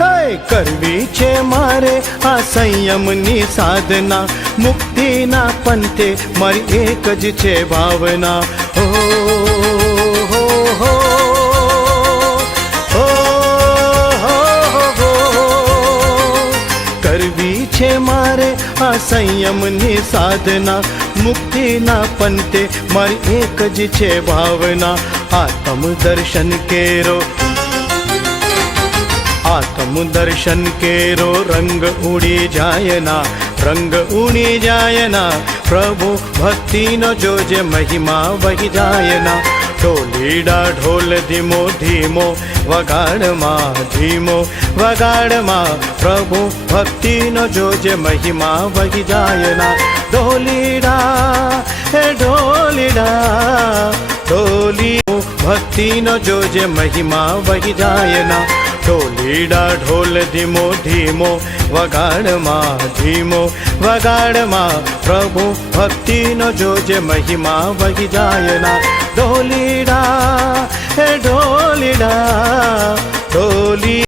હે કરવી છે મારે આ સંયમની સાધના. મુક્તિના પંથે મારી એક જ છે ભાવના. હો હો હો હો હો. કરવી છે મારે આ સંયમની સાધના. મુક્તિના પંથે મારી એક જ છે ભાવના. આત્મ દર્શન કેરો, આત્મ દર્શન કેરો. રંગ ઉડી જાયના, રંગ ઉડી જાયના. પ્રભુ ભક્તિનો જોજે મહિમા વહી જાયના. ઢોલીડા ઢોલ ધીમો ધીમો વગાડમાં, ધીમો વગાડમાં. પ્રભુ ભક્તિનો જોજે મહિમા વહી જાયના. ઢોલીડા હે ઢોલીડા, ઢોલી ભક્તિનો જોજે મહિમા વહી જાયના. ઢોલીડા ઢોલ ધીમો ધીમો વગાડમાં, ધીમો વગાડમાં. પ્રભુ ભક્તિનો જોજે મહિમા વહી જાયના. ઢોલીડા